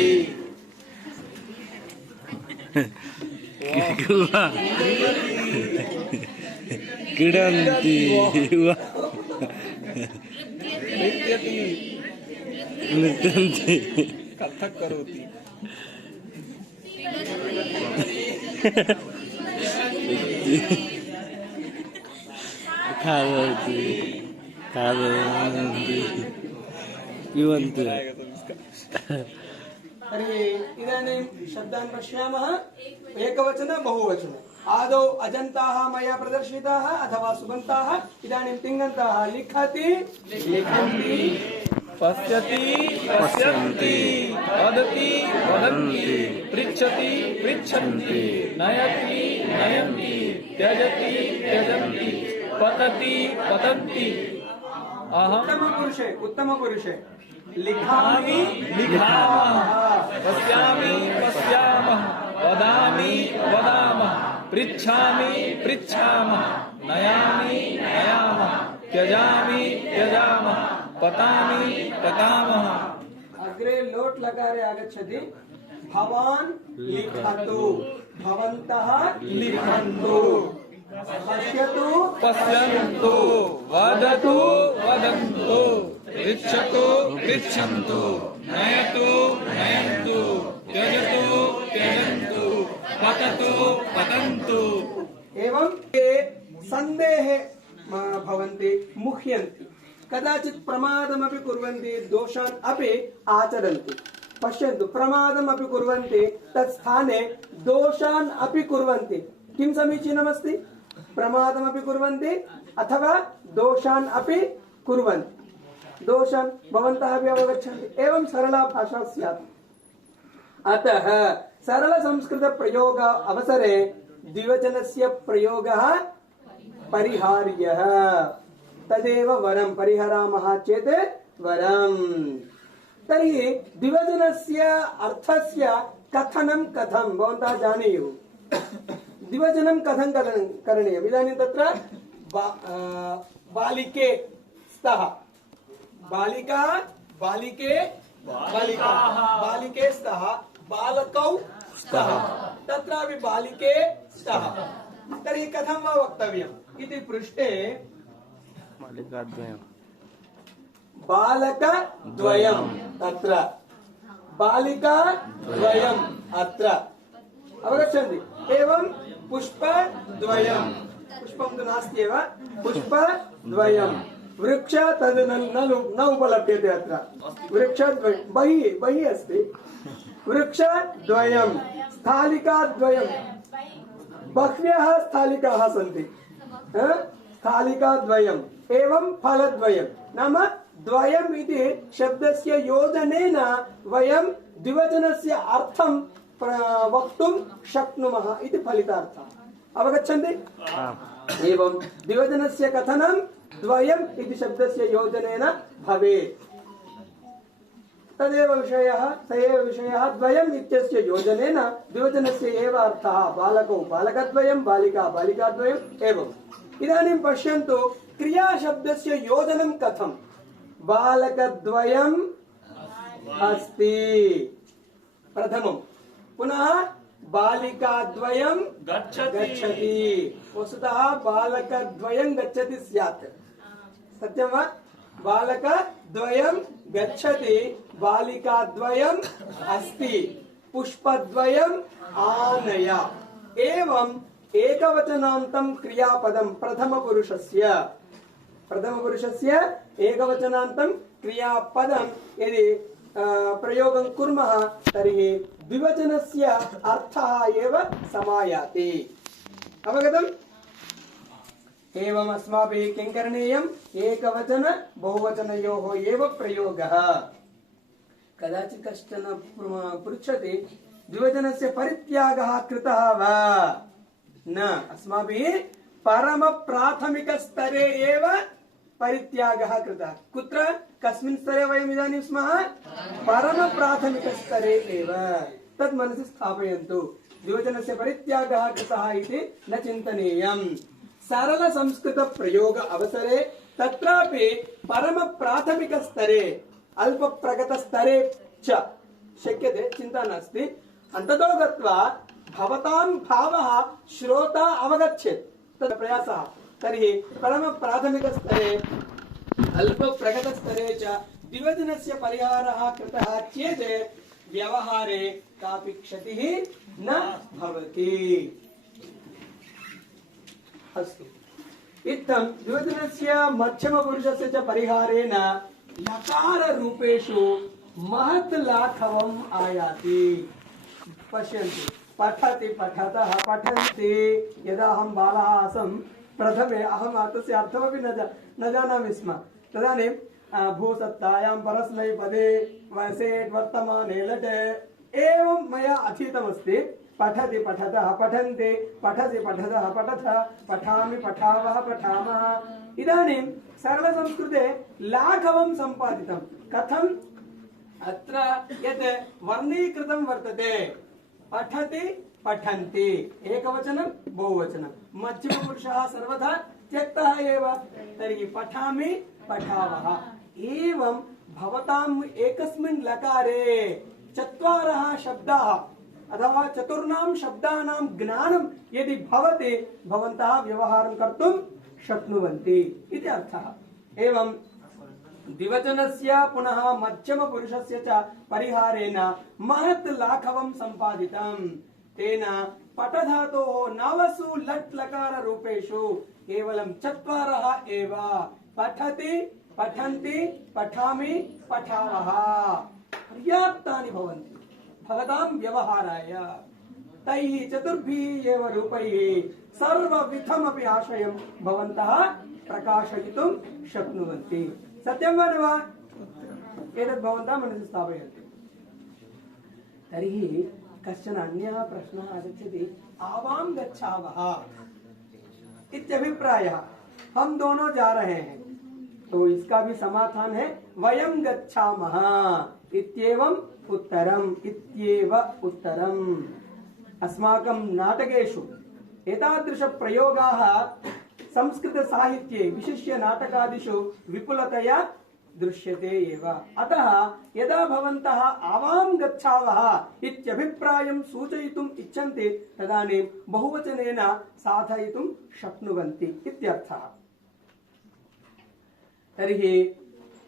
क्रीडन्ति, नृत्यन्ति, कथक करोति। खादन्ति, पिबन्ति। तर्हि इदानीं शब्दान् पश्यामः। एकवचन बहुवचन। आदौ अजन्ताः मया प्रदर्शिताः अथवा सुबन्ताः। इदानीं तिङन्ताः। लिखति, लिखन्ति, पश्यति, पश्यन्ति, वदति, वदन्ति, पृच्छति, पृच्छन्ति, नयति, नयन्ति, त्यजति, त्यजन्ति। पतति पतन्ति अहम उत्तम पुरुषे लिखामि लिखामः पश्यामि पश्यामः वदामि वदामः पृच्छामि पृच्छामः नयामि नयामः त्यजामि त्यजामः पतामि पतामः। अग्रे लोट लकारे आगच्छति भवान् लिखतु भवन्तः लिखन्तु पश्यतु पश्यन्तु वदतु वदन्तु पृच्छतु पृच्छन्तु नयतु नयन्तु त्यजतु त्यजन्तु पततु पतन्तु। एवं ये सन्देहे भवन्ति मुह्यन्ति कदाचित् प्रमादमपि कुर्वन्ति दोषान् अपि आचरन्ति। पश्यन्तु प्रमादमपि कुर्वन्ति तत् स्थाने दोषान् अपि कुर्वन्ति। किं समीचीनमस्ति? प्रमादमपि कुर्वन्ति अथवा दोषान् अपि कुर्वन्ति। दोषान् भवन्तः अपि अवगच्छन्ति। एवं सरला भाषा स्यात्। अतः सरल संस्कृत प्रयोग अवसरे द्विवचनस्य प्रयोगः परिहार्यः। तदेव वरं परिहरामः चेत् वरम्। तर्हि द्विवचनस्य अर्थस्य कथनं कथं भवन्तः जानीयुः। द्विवचनं कथं करणीयम्? इदानीं तत्र बालिके स्तः बालिका बालिके बालिका बालिके स्तः बालकौ स्तः तत्रापि बालिके स्तः। तर्हि कथं वा वक्तव्यम् इति पृष्टे बालकद्वयम् अत्र बालिकाद्वयम् अत्र अवगच्छन्ति। एवं पुष्पद्वयम् पुष्पं तु नास्ति एव पुष्पद्वयम् वृक्ष तद् न उपलभ्यते अत्र वृक्षद्वयम् बहिः अस्ति वृक्षद्वयम् स्थालिकाद्वयम् बह्व्यः स्थालिकाः सन्ति स्थालिकाद्वयम् एवं फलद्वयम् नाम द्वयम् इति शब्दस्य योजनेन वयं द्विवचनस्य अर्थं वक्तुं शक्नुमः इति फलितार्थः। अवगच्छन्ति? एवं द्विवचनस्य कथनं द्वयम् इति शब्दस्य योजनेन भवेत्। तदेव विषयः स एव विषयः द्वयम् इत्यस्य योजनेन द्विवचनस्य एव अर्थः बालकौ बालकद्वयम् बालिका बालिकाद्वयम् एवम्। इदानीं पश्यन्तु क्रियाशब्दस्य योजनं कथं? बालकद्वयम् अस्ति प्रथमं पुनः बालिकाद्वयं गच्छति। वस्तुतः बालकद्वयं गच्छति स्यात् सत्यं वा? बालकद्वयं गच्छति बालिकाद्वयम् अस्ति पुष्पद्वयम् आनय। एवं एकवचनान्तं क्रियापदं प्रथमपुरुषस्य एकवचनान्तं क्रियापदं यदि प्रयोगं कुर्मः तर्हि द्विवचनस्य अर्थः एव समायाति। अवगतम्? एवम् अस्माभिः किं करणीयम्? एकवचन बहुवचनयोः एव प्रयोगः। कदाचित् कश्चन पृच्छति द्विवचनस्य परित्यागः कृतः वा? न, अस्माभिः परमप्राथमिकस्तरे एव परित्यागः कृतः। कुत्र कस्मिन् स्तरे वयम् इदानीं स्मः? परमप्राथमिकस्तरे एव। तत् मनसि स्थापयन्तु। द्विवचनस्य परित्यागः कृतः इति न चिन्तनीयम्। सरल संस्कृत प्रयोग अवसरे तत्रापि परमप्राथमिकस्तरे अल्प प्रगतस्तरे च शक्यते, चिन्ता नास्ति। अन्ततो गत्वा भवतां भावः श्रोता अवगच्छेत् तत् प्रयासः। तर्हि परमप्राथमिकस्तरे अल्पप्रगतस्तरे च द्विवचनस्य परिहारः कृतः चेत् व्यवहारे कापि क्षतिः न भवति। अस्तु, इत्थं द्विवचनस्य मध्यमपुरुषस्य च परिहारेण लकाररूपेषु महत् लाघवम् आयाति। पश्यन्तु, पठति पठतः पठन्ति। यदा अहं बालः आसम् प्रथमे अहं तस्य अर्थमपि न जानामि स्म। तदानीं भूसत्तायां परस्मैपदे वसेट् वर्तमाने लट् एवं मया अधीतमस्ति। पठति पठतः पठन्ते पठति पठतः पठथ पठामि पठावः पठामः। इदानीं सरलसंस्कृते लाघवं सम्पादितं कथम्? अत्र यत् वर्णीकृतं वर्तते पठति पठन्ति एकवचनं बहुवचनं मध्यमपुरुषः सर्वथा त्यक्तः एव, तर्हि पठामि पठावः। एवं भवताम् एकस्मिन् लकारे चत्वारः शब्दाः अथवा चतुर्णां शब्दानां ज्ञानं यदि भवति भवन्तः व्यवहारं कर्तुं शक्नुवन्ति इति अर्थः। एवं द्विवचनस्य पुनः मध्यमपुरुषस्य च परिहारेण महत् लाघवं सम्पादितं। तेन पठधातोः नवसु लट् लकार रूपेषु केवलं चत्वारः एव पठति पठन्ति पठामि पठावः पर्याप्तानि भवन्ति भवतां व्यवहाराय। तैः चतुर्भिः एव रूपैः सर्वविधमपि आशयं भवन्तः प्रकाशयितुं शक्नुवन्ति। सत्यं वा न वा? एतत् भवन्तः मनसि स्थापयन्ति। तर्हि कश्चन अन्यः प्रश्नः आगच्छति, आवां गच्छावः इत्यभिप्रायः। हम दोनों जा रहे हैं, तो इसका भी समाधान है वयं गच्छामः इत्येवं उत्तरम् इत्येव उत्तरम्। अस्माकं नाटकेषु एतादृश प्रयोगाः संस्कृतसाहित्ये विशिष्य नाटकादिषु विपुलतया दृश्यते एव। अतः यदा भवन्तः आवां गच्छावः इत्यभिप्रायं सूचयितुम् इच्छन्ति तदानीं बहुवचनेन साधयितुं शक्नुवन्ति इत्यर्थः। तर्हि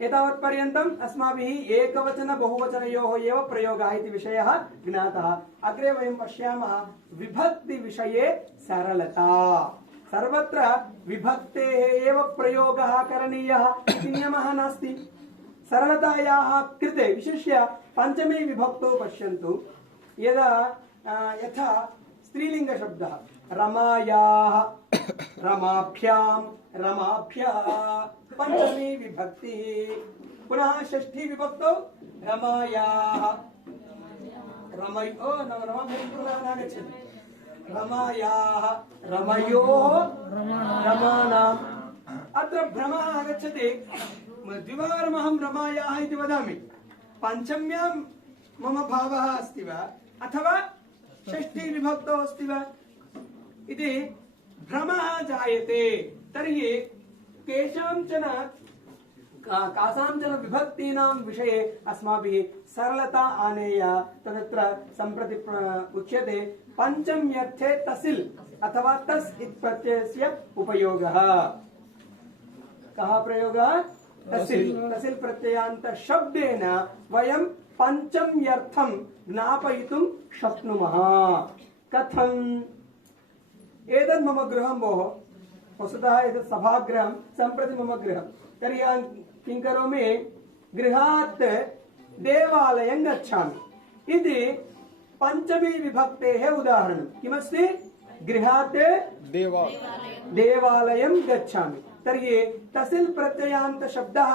एतावत्पर्यन्तम् अस्माभिः एकवचन बहुवचनयोः एव प्रयोगः इति विषयः ज्ञातः। अग्रे वयं पश्यामः विभक्ति विषये सरलता। सर्वत्र विभक्तेः एव प्रयोगः करणीयः इति नियमः नास्ति। सरलतायाः कृते विशिष्य पञ्चमे विभक्तौ पश्यन्तु। यदा यथा स्त्रीलिङ्गशब्दः रमायाः रमाभ्यां रमाभ्यः पंचमी विभक्ति। पुनः षष्ठी विभक्तौ रमायाः रमयो नागच्छति रमायाः रमयोः रमाणाम्। अत्र भ्रमः आगच्छति। द्विवारम् अहं रमायाः इति वदामि, पञ्चम्यां मम भावः अस्ति वा अथवा षष्ठी विभक्तौ अस्ति वा इति भ्रमः जायते। तर्हि केषाञ्चन कासाञ्चन विभक्तीनां विषये अस्माभिः सरलता आनेय तदत्र सम्प्रति उच्यते पञ्चम्यर्थे तसिल् अथवा तस् इत्यस्य उपयोगः। कः प्रयोगः? तसिल्। तसिल् प्रत्ययान्त शब्देन वयं पञ्चम्यर्थं ज्ञापयितुं शक्नुमः। कथम्? एतत् मम गृहं भोः, वस्तुतः एतत् सभागृहं, सम्प्रति मम गृहं। तर्हि अहं किं करोमि? गृहात् देवालयं गच्छामि इति पञ्चमी विभक्तेः उदाहरणं। किमस्ति? गृहात् देवालयं गच्छामि। तर्हि तसिल् प्रत्ययान्त शब्दः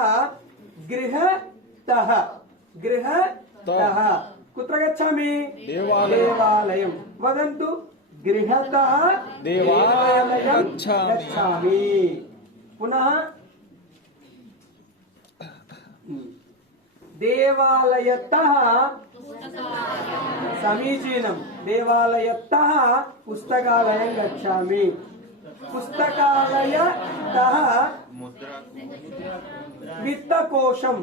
गृहतः। गृहतः कुत्र गच्छामि? देवालयं। वदन्तु गृहतः देवालयं गच्छामि। पुनः देवालयतः समीचीनं। देवालयतः पुस्तकालयं गच्छामि। पुस्तकालयतः वित्तकोशं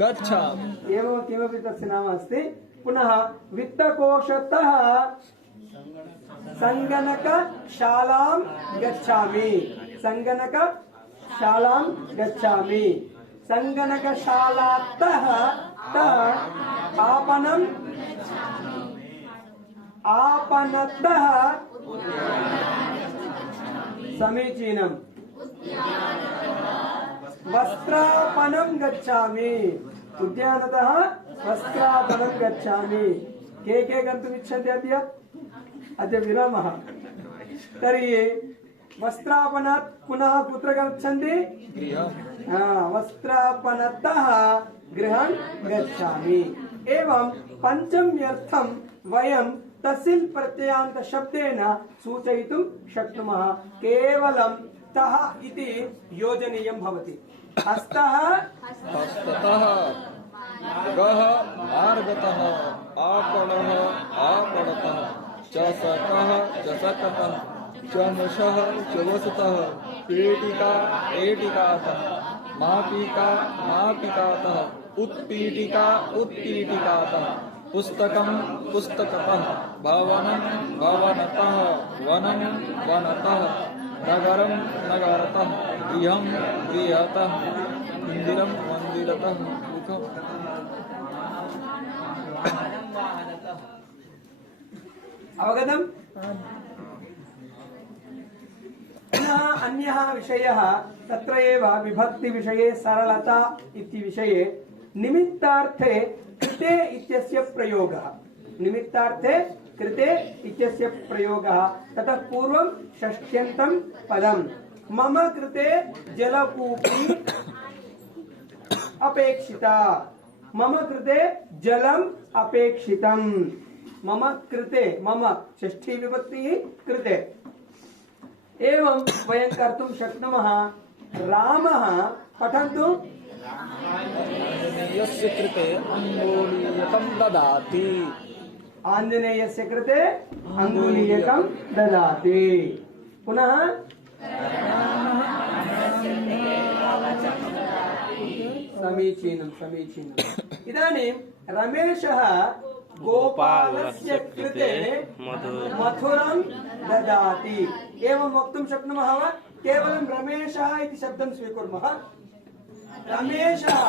गच्छामि। एवं किमपि तस्य नाम अस्ति। पुनः वित्तकोशतः सङ्गणकशालां गच्छामि। सङ्गणकशालां गच्छामि। सङ्गणकशालातः आपणतः समीचीनं। वस्त्रापणं गच्छामि। उद्यानतः वस्त्रापणं गच्छामि। के गन्तुमिच्छन्ति अद्य विरामः। तर्हि वस्त्रापणात् पुनः कुत्र गच्छन्ति? वस्त्रापणतः गृहं गच्छामि। एवं पञ्चम्यर्थं वयं तसिल् प्रत्ययान्त शब्देन सूचयितुं शक्नुमः। केवलं तः इति योजनीयं भवति। हस्तः हस्ततः, गः मार्गतः, आपणः आपणतः, चषकः चषकतः, चमसः चमसतः, पेटिका पेटिकातः, मापिका मापिकातः, उत्पीठिका उत्पीठिकातः, पुस्तकं पुस्तकतः, भवनं भवनतः, वनं वनतः, नगरं नगरतः, गृहं गृहतः, मन्दिरं मन्दिरतः, मुखम् अवगतम्? पुनः अन्यः विषयः तत्र एव विभक्ति विषये सरलता इति विषये निमित्तार्थे कृते इत्यस्य प्रयोगः। निमित्तार्थे कृते इत्यस्य प्रयोगः। ततः पूर्वं षष्ठ्यन्तं पदं मम कृते जलकूपी अपेक्षिता। मम कृते जलम् अपेक्षितम्। मम कृते, मम षष्ठी विभक्ति कृते। एवं वयं कर्तुं शक्नुमः। रामः पठन्तु। यस्य कृते अङ्गुलीयकं ददाति। आञ्जनेयस्य कृते अङ्गुलीयकं ददाति। पुनः समीचीनं समीचीनम्। इदानीं रमेशः गोपालस्य कृते मधुरं ददाति। एवं वक्तुं शक्नुमः वा? केवलं रमेशः इति शब्दं स्वीकुर्मः। रमेशः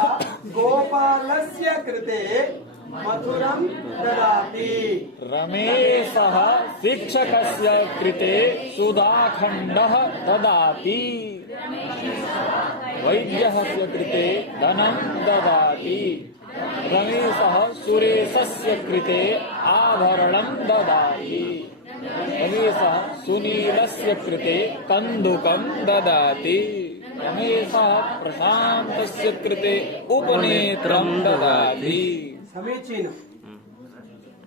गोपालस्य कृते मधुरं ददाति। रमेशः शिक्षकस्य कृते सुधाखण्डः ददाति। वैद्यस्य कृते धनं ददाति। रमेशः सुरेशस्य कृते आभरणं ददाति। रमेशः सुनीलस्य कृते कन्दुकं ददाति। रमेशः प्रशान्तस्य कृते उपनेत्रं ददाति। समीचीनम्।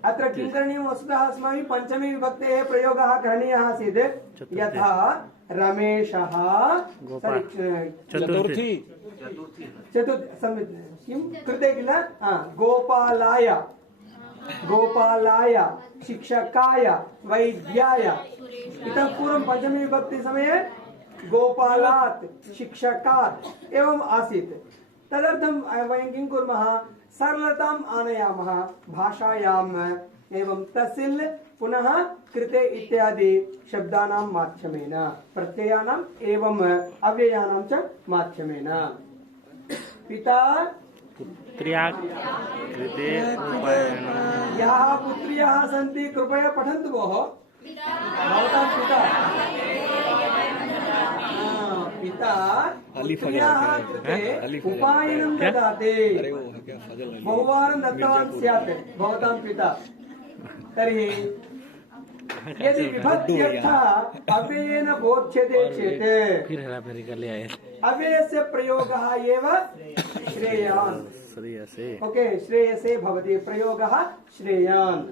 अत्र किं करणीयं? वस्तुतः अस्माभिः पञ्चमी विभक्तेः प्रयोगः करणीयः आसीत्। यथा रमेशः चतुर्थी किं कृते किल? गोपालाय गोपालाय, शिक्षकाय, वैद्याय। इतः पूर्वं पञ्चमी विभक्ति समये गोपालात् शिक्षकात् एवम् आसीत्। तदर्थं वयं किं कुर्मः? सरलताम् आनयामः भाषायाम्। एवं तसिल् पुनः कृते इत्यादि शब्दानां माध्यमेन, प्रत्ययानाम् एवं अव्ययानां च माध्यमेन। पिता पुत्र्या कृते याः पुत्र्यः सन्ति कृपया पठन्तु भोः। भवतां पिता पिता पुत्र्याः कृते उपायनं ददाति। बहुवारं दत्तवान् स्यात् भवतां पिता। तर्हि यदि विभक्त्यर्थः अव्ययेन बोध्यते चेत् अव्ययस्य प्रयोगः एव श्रेयान्। ओके, श्रेयसे भवति प्रयोगः श्रेयान्।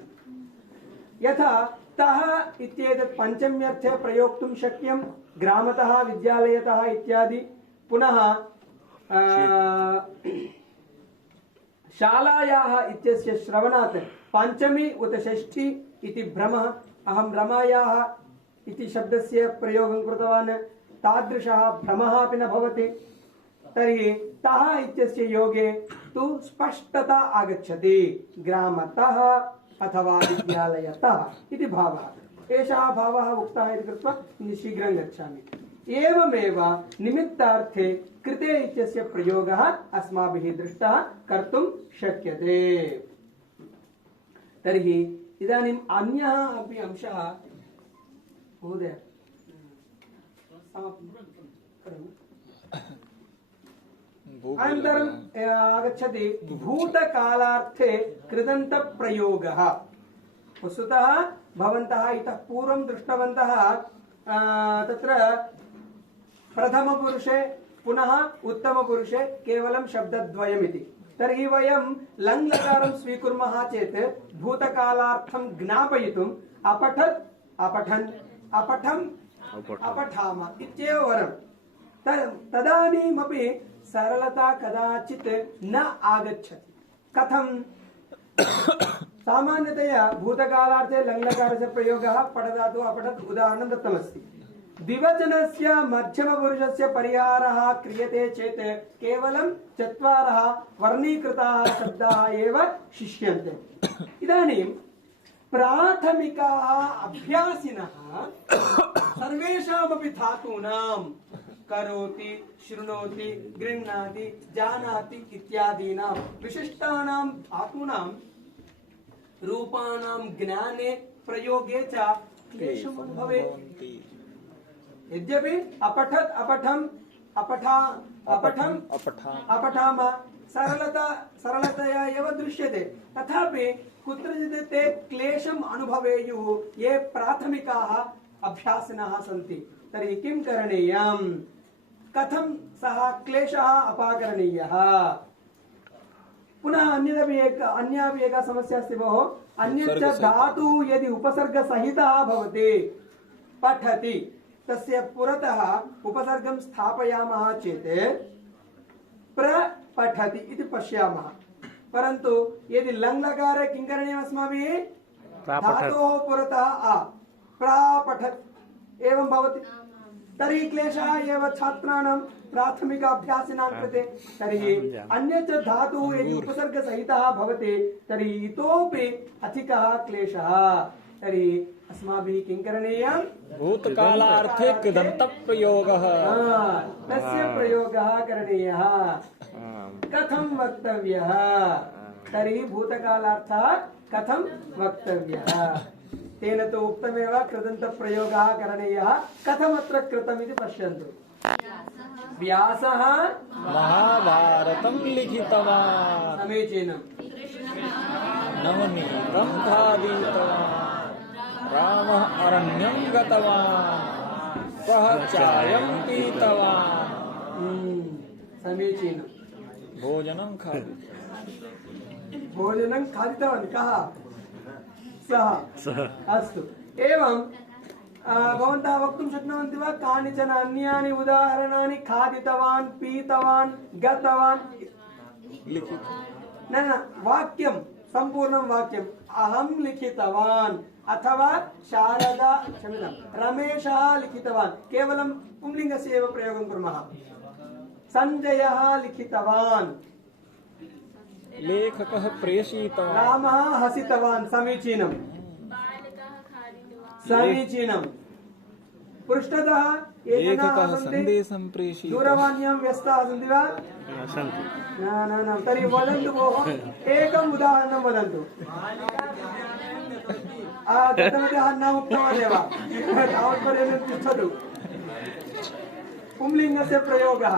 यथा तः इत्येतत् पञ्चम्यर्थे प्रयोक्तुं शक्यं, ग्रामतः, विद्यालयतः इत्यादि। पुनः शालायाः इत्यस्य श्रवणात् पञ्चमी उत षष्ठी इति भ्रमः। अहं रमायाः इति शब्दस्य प्रयोगं कृतवान्, तादृशः भ्रमः अपि न भवति। तर्हि तः इत्यस्य योगे तु स्पष्टता आगच्छति, ग्रामतः अथवा विद्यालयतः इति भावः। एषः भावः उक्तः इति कृत्वा शीघ्रं गच्छामि। एवमेव निमित्तार्थे कृते इत्यस्य प्रयोगः अस्माभिः दृष्टः कर्तुं शक्यते। तर्हि इदानीम् अन्यः अपि अंशः महोदय अनन्तरम् आगच्छति भूतकालार्थे कृदन्तप्रयोगः। वस्तुतः भवन्तः इतः पूर्वं दृष्टवन्तः तत्र प्रथमपुरुषे पुनः उत्तमपुरुषे केवलं शब्दद्वयमिति। तर्हि वयं लङ् लकारं स्वीकुर्मः चेत् भूतकालार्थं ज्ञापयितुम् अपठत् अपठन् अपठम् अपठाम इत्येव वरम् तदानीमपि सरलता कदाचित् न आगच्छति। कथं? सामान्यतया भूतकालार्थे लङ्लकारस्य प्रयोगः पठधातु अपठत् उदाहरणं दत्तमस्ति। द्विवचनस्य मध्यमपुरुषस्य परिहारः क्रियते चेत् केवलं 4 वर्णीकृताः शब्दाः एव शिष्यन्ते। इदानीं प्राथमिकाः अभ्यासिनः सर्वेषामपि धातूनां करोति, शृणोति, गृह्णाति, जानाति इत्यादीनां विशिष्टानां धातूनां रूपाणां ज्ञाने प्रयोगे च क्लेशः भवेत्। यद्यपि अपठत् अपठम् अपठाम सरलतया एव दृश्यते, तथापि कुत्रचित् ते क्लेशम् अनुभवेयुः ये प्राथमिकाः अभ्यासिनः सन्ति। तर्हि किं करणीयम्? कथं सः क्लेशः अपाकरणीयः? पुनः अन्यापि एका समस्या अस्ति भोः। अन्यच्च धातुः यदि उपसर्गसहितः भवति, पठति, तस्य पुरतः उपसर्गं स्थापयामः चेत् प्रपठति इति पश्यामः। परन्तु यदि लङ् लकारे किं करणीयम् अस्माभिः? धातोः पुरतः प्रापठत् एवं भवति। तर्हि क्लेशः एव छात्राणां प्राथमिकाभ्यासिनां कृते। तर्हि अन्यच्च धातुः यदि उपसर्गसहितः भवति तर्हि इतोपि अधिकः क्लेशः। तर्हि अस्माभिः किं करणीयम्? भूतकालार्थे कृदन्तप्रयोगः, तस्य प्रयोगः करणीयः। कथं वक्तव्यः? तर्हि भूतकालार्थः कथं वक्तव्यः? तेन तु उक्तमेव कृदन्तप्रयोगः करणीयः। कथमत्र कृतमिति पश्यन्तु। व्यासः महाभारतं लिखितवान्, समीचीनम्। नवनीतं खादितवान्, रामः अरण्यं गतवान्, सः चायं पीतवान्, समीचीनम्। भोजनं खादितवान्। भोजनं खादितवान् कः? सः। अस्तु। एवं भवन्तः वक्तुं शक्नुवन्ति वा कानिचन अन्यानि उदाहरणानि? खादितवान्, पीतवान्, गतवान्। न वाक्यं सम्पूर्णं वाक्यम् अहं लिखितवान् अथवा शारदा क्षम्यतां रमेशः लिखितवान्, केवलं पुंलिङ्गस्य एव प्रयोगं कुर्मः। सञ्जयः लिखितवान्, लेखकः प्रेषितवान्, रामः हसितवान्, समीचीनम् समीचीनम्। पृष्ठतः ये जनाः लेखकः सन्ति सन्देशं प्रेषितवान्, दूरवाण्यां व्यस्ताः सन्ति वा? सन्ति। न तर्हि वदन्तु भोः, एकम् उदाहरणं वदन्तु। गतवतः न उक्तवानेव, तावत्पर्यन्तं तिष्ठतु। पुंलिङ्गस्य प्रयोगः।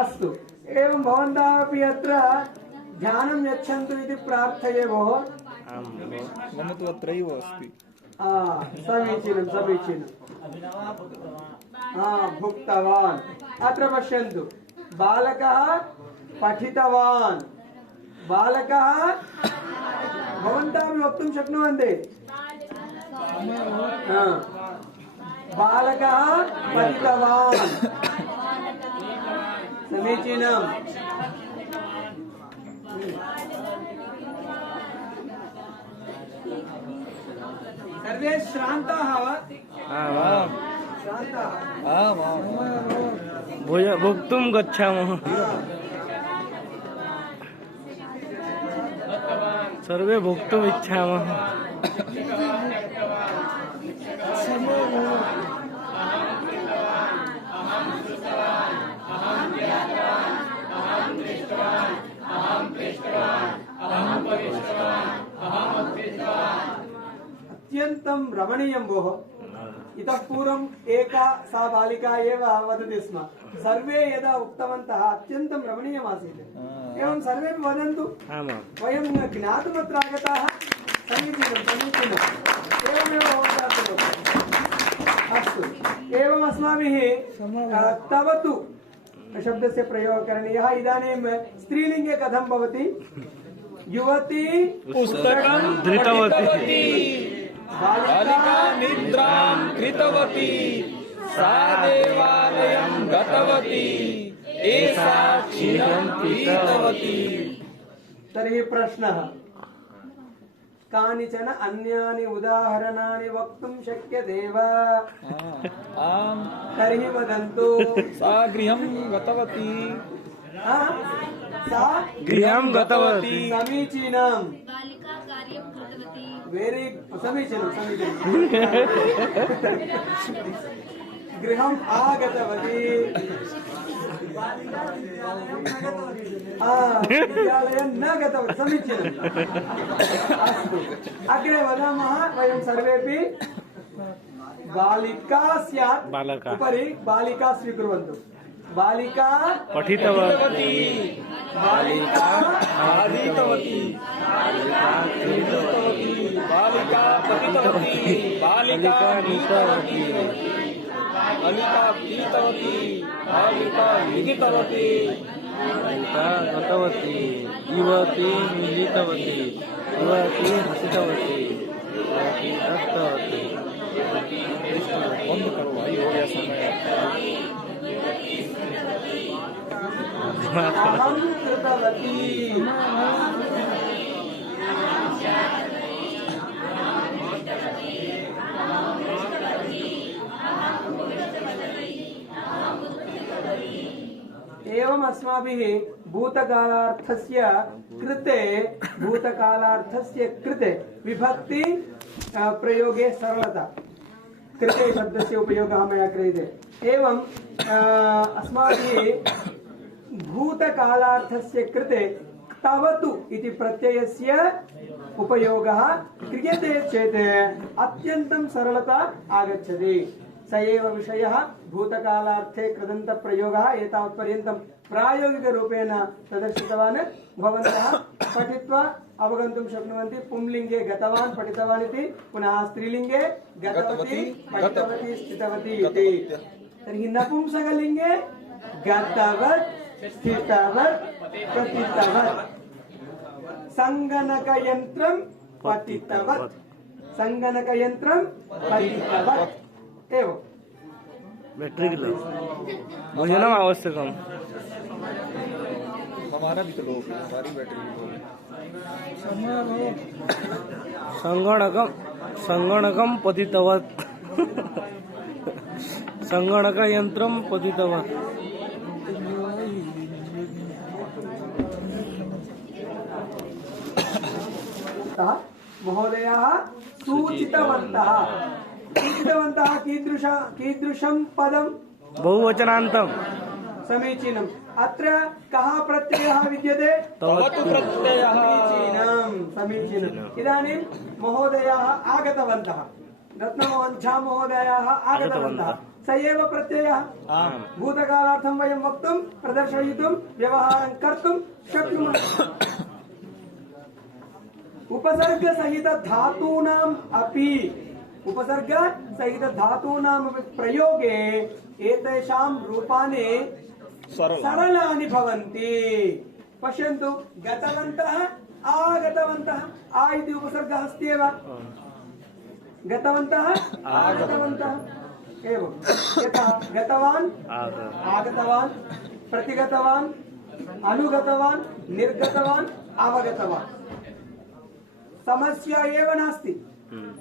अस्तु। एवं भवन्तः अपि अत्र ध्यानं यच्छन्तु इति प्रार्थये भोः। मम तु अत्रैव अस्ति। समीचीनं समीचीनं। भुक्तवान्। अत्र पश्यन्तु, बालकः पठितवान्, बालकः भवन्तः अपि वक्तुं शक्नुवन्ति। बालकः पठितवान्, समीचीनम्। सर्वे श्रान्ताः वा? श्रान्ताः। भोक्तुं गच्छामः। सर्वे भोक्तुम् इच्छामः। अत्यन्तं रमणीयं भोः। इतः पूर्वम् एका सा बालिका एव वदति स्म। सर्वे यदा उक्तवन्तः अत्यन्तं रमणीयमासीत्। एवं सर्वेपि वदन्तु, वयं ज्ञातुमत्र आगताः। समीचीनं समीचीनम्। एवमेव भवन्तः करोतु। अस्तु। एवम् अस्माभिः तव तु शब्दस्य प्रयोगः करणीयः। इदानीं स्त्रीलिङ्गे कथं भवति? युवती पुस्तकं धृतवती बालिका निद्रां कृतवती सा देवालयं गतवती एषा क्षीरं पीतवती। तर्हि प्रश्नः, कानिचन अन्यानि उदाहरणानि वक्तुं शक्यते वा? आम् तर्हि वदन्तु। सा गृहं गतवती सा गृहं गतवती समीचीनं। बालिका कार्यं कृतवती। वेरी समीचीनं समीचीनं। गृहम् आगतवती। विद्यालयं न गतवती। समीचीनम्। अस्तु, अग्रे वदामः वयं सर्वेपि। बालिका स्यात्, बालका। उपरि बालिका स्वीकुर्वन्तु। बालिका पठितवती बालिका आदितवती बालिका पतितवती बालिका नीतवती बालिका पीतवती बालिका लिखितवती बालिका गतवती युवती मिलितवती युवती हसितवती युवती दत्तवती। बंद करो भाई, हो गया समय। अहं कृतवती। एवम् अस्माभिः भूतकालार्थस्य कृते विभक्ति प्रयोगे सरलता कृते शब्दस्य उपयोगः मया क्रियते। एवं अस्माभिः भूतकालार्थस्य कृते तवतु इति प्रत्ययस्य उपयोगः क्रियते चेत् अत्यन्तं सरलता आगच्छति। स एव विषयः भूतकालार्थे कृदन्तप्रयोगः एतावत्पर्यन्तं प्रायोगिकरूपेण प्रदर्शितवान्। भवन्तः पठित्वा अवगन्तुं शक्नुवन्ति। पुंलिङ्गे गतवान् पठितवान् इति, पुनः स्त्रीलिङ्गे गतवती पठितवती स्थितवती इति। तर्हि नपुंसकलिङ्गे गतवत् स्थितवत् पतितवत्। सङ्गणकयन्त्रं पतितवत् सङ्गणकयन्त्रं पतितवत्। एवं बैटरी ग्लास भोजनम आवश्यकम। हमारा भी तो लोग सारी बैटरी संगणकम पतितवत् संगणक यंत्रम पतितवत्। महोदयाः सूचितवन्तः कीदृशं पदं? बहुवचनान्तम्। समीचीनम्। अत्र कः प्रत्ययः विद्यते? तवतु प्रत्ययः। समीचीनम्। इदानीं महोदयाः आगतवन्तः, रत्नमोहन झा महोदयाः आगतवन्तः। स एव प्रत्ययः। भूतकालार्थं वयं वक्तुं, प्रदर्शयितुं, व्यवहारं कर्तुं शक्नुमः। उपसर्ग सहित धातूनामपि प्रयोगे एतेषां रूपाणि सरलानि भवन्ति। पश्यन्तु, गतवन्तः आगतवन्तः। आ इति उपसर्गः अस्ति एव। गतवन्तः आगतवन्तः। एवं यथा गतवान् आगतवान्, प्रतिगतवान् अनुगतवान्, निर्गतवान् अवगतवान्। समस्या एव नास्ति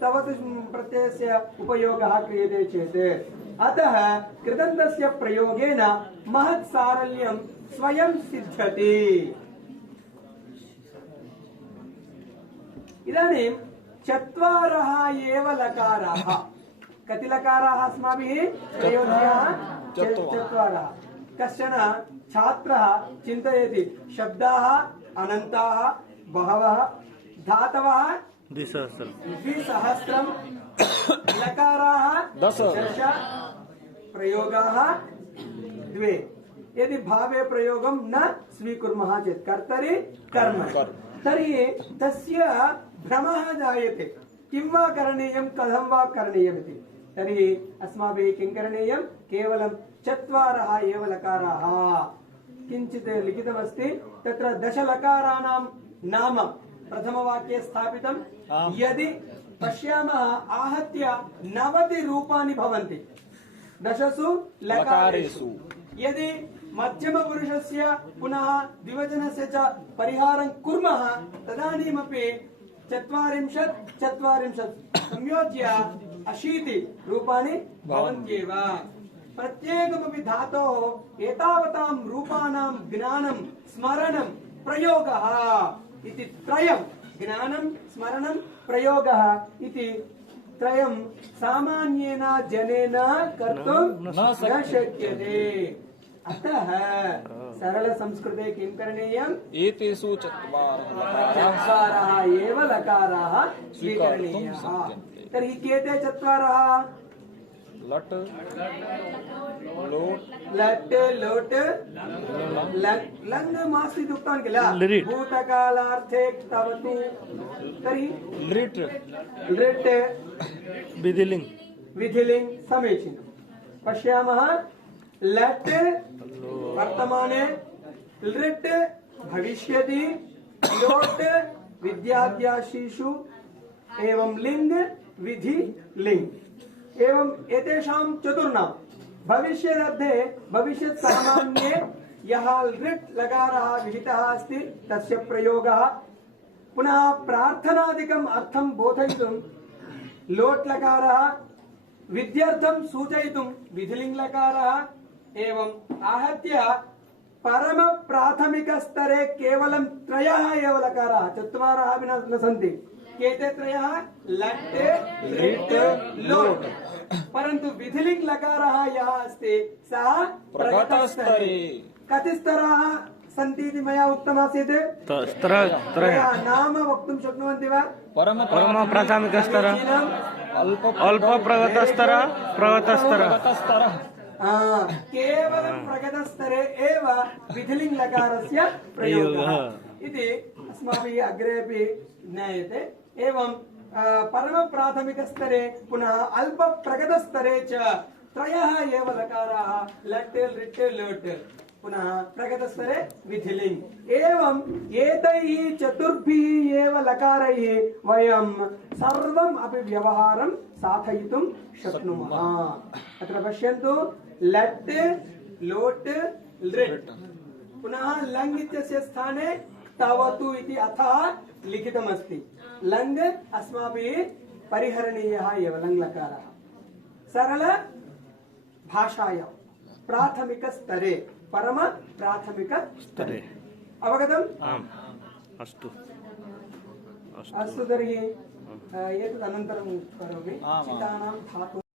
तवतु प्रत्ययस्य उपयोगः क्रियते चेत्। अतः कृदन्तस्य प्रयोगेन महत् सारल्यं स्वयं सिद्ध्यति। इदानीं चत्वारः एव लकाराः। कति लकाराः अस्माभिः प्रयोज्याः? चत्वारः। कश्चन छात्रः चिन्तयति, शब्दाः अनन्ताः बहवः, धातवः द्विसहस्रं, लकाराः 10, प्रयोगाः 2। यदि भावे प्रयोगं न स्वीकुर्मः चेत् कर्तरि कर्म, तर्हि तस्य भ्रमः जायते। किं वा करणीयं, कथं वा करणीयमिति। तर्हि अस्माभिः किं करणीयं केवलं चत्वारः एव लकाराः किञ्चित् लिखितमस्ति तत्र दशलकाराणां नाम प्रथमवाक्ये स्थापितं यदि पश्यामः आहत्य 90 रूपाणि भवन्ति दशसु लकारेषु यदि मध्यमपुरुषस्य पुनः द्विवचनस्य च परिहारं कुर्मः तदानीमपि 40 संयोज्य 80 रूपाणि भवन्त्येव प्रत्येकमपि धातोः एतावतां रूपाणां ज्ञानं स्मरणं प्रयोगः इति त्रयं ज्ञानं स्मरणं प्रयोगः इति त्रयं सामान्येन जनेन कर्तुं न शक्यते अतः सरल संस्कृते किं करणीयम् एतेषु चत्वारः चत्वारः एव लकाराः स्वीकरणीयाः तर्हि केते चत्वारः लट् लोट् लट् लोट् लङ् मास्ति इति उक्तवान् किल लिरिट्। भूतकालार्थे तवतु तर्हि लृट् लृट् विधिलिंग विधिलिङ्ग् समीचीनं पश्यामः लट् वर्तमाने लृट् भविष्यति लोट् विद्याभ्यासीषु एवं लिङ्ग् विधि लिङ्ग् एवं एतेषां चतुर्णां भविष्यदर्थे भविष्यत् सामान्ये यः लृट् लकारः विहितः अस्ति तस्य प्रयोगः पुनः प्रार्थनादिकम् अर्थं बोधयितुं लोट् लकारः विद्यार्थं सूचयितुं विधिलिङ्ग् लकारः एवं आहत्य परम प्राथमिक स्तरे केवलं त्रयः एव लकाराः चत्वारः अपि न सन्ति केते त्रयः लट् लृट् लोट् परन्तु विधिलिङ्ग् लकारः यः अस्ति सः प्रगतस्तरे कति स्तराः सन्ति इति मया उक्तमासीत् त्रय नाम वक्तुं शक्नुवन्ति वा परम प्राथमिक स्तर अल्प प्रगतस्तर प्रगतस्तर केवलं प्रगतस्तरे एव विधिलिङ्ग् लकारस्य प्रयोगः इति अस्माभिः अग्रे अपि ज्ञायते एवं परम प्राथमिक स्तरे पुनः अल्प प्रगतस्तरे च त्रयः एव लकाराः लट् लृट् लोट् पुनः प्रगतस्तरे विधिलिङ्ग् एवं एतैः चतुर्भिः एव लकारैः वयं सर्वम् अपि व्यवहारं साधयितुं शक्नुमः अत्र पश्यन्तु लट् लोट् लृट् पुनः लङ् इत्यस्य स्थाने तवतु इति अथः लिखितमस्ति लङ् अस्माभिः परिहरणीयः एव लङ् लकारः सरल भाषायां प्राथमिक स्तरे परम प्राथमिक स्तरे अवगतम् आम् अस्तु अस्तु तर्हि एतदनन्तरं करोमि चितानां धातु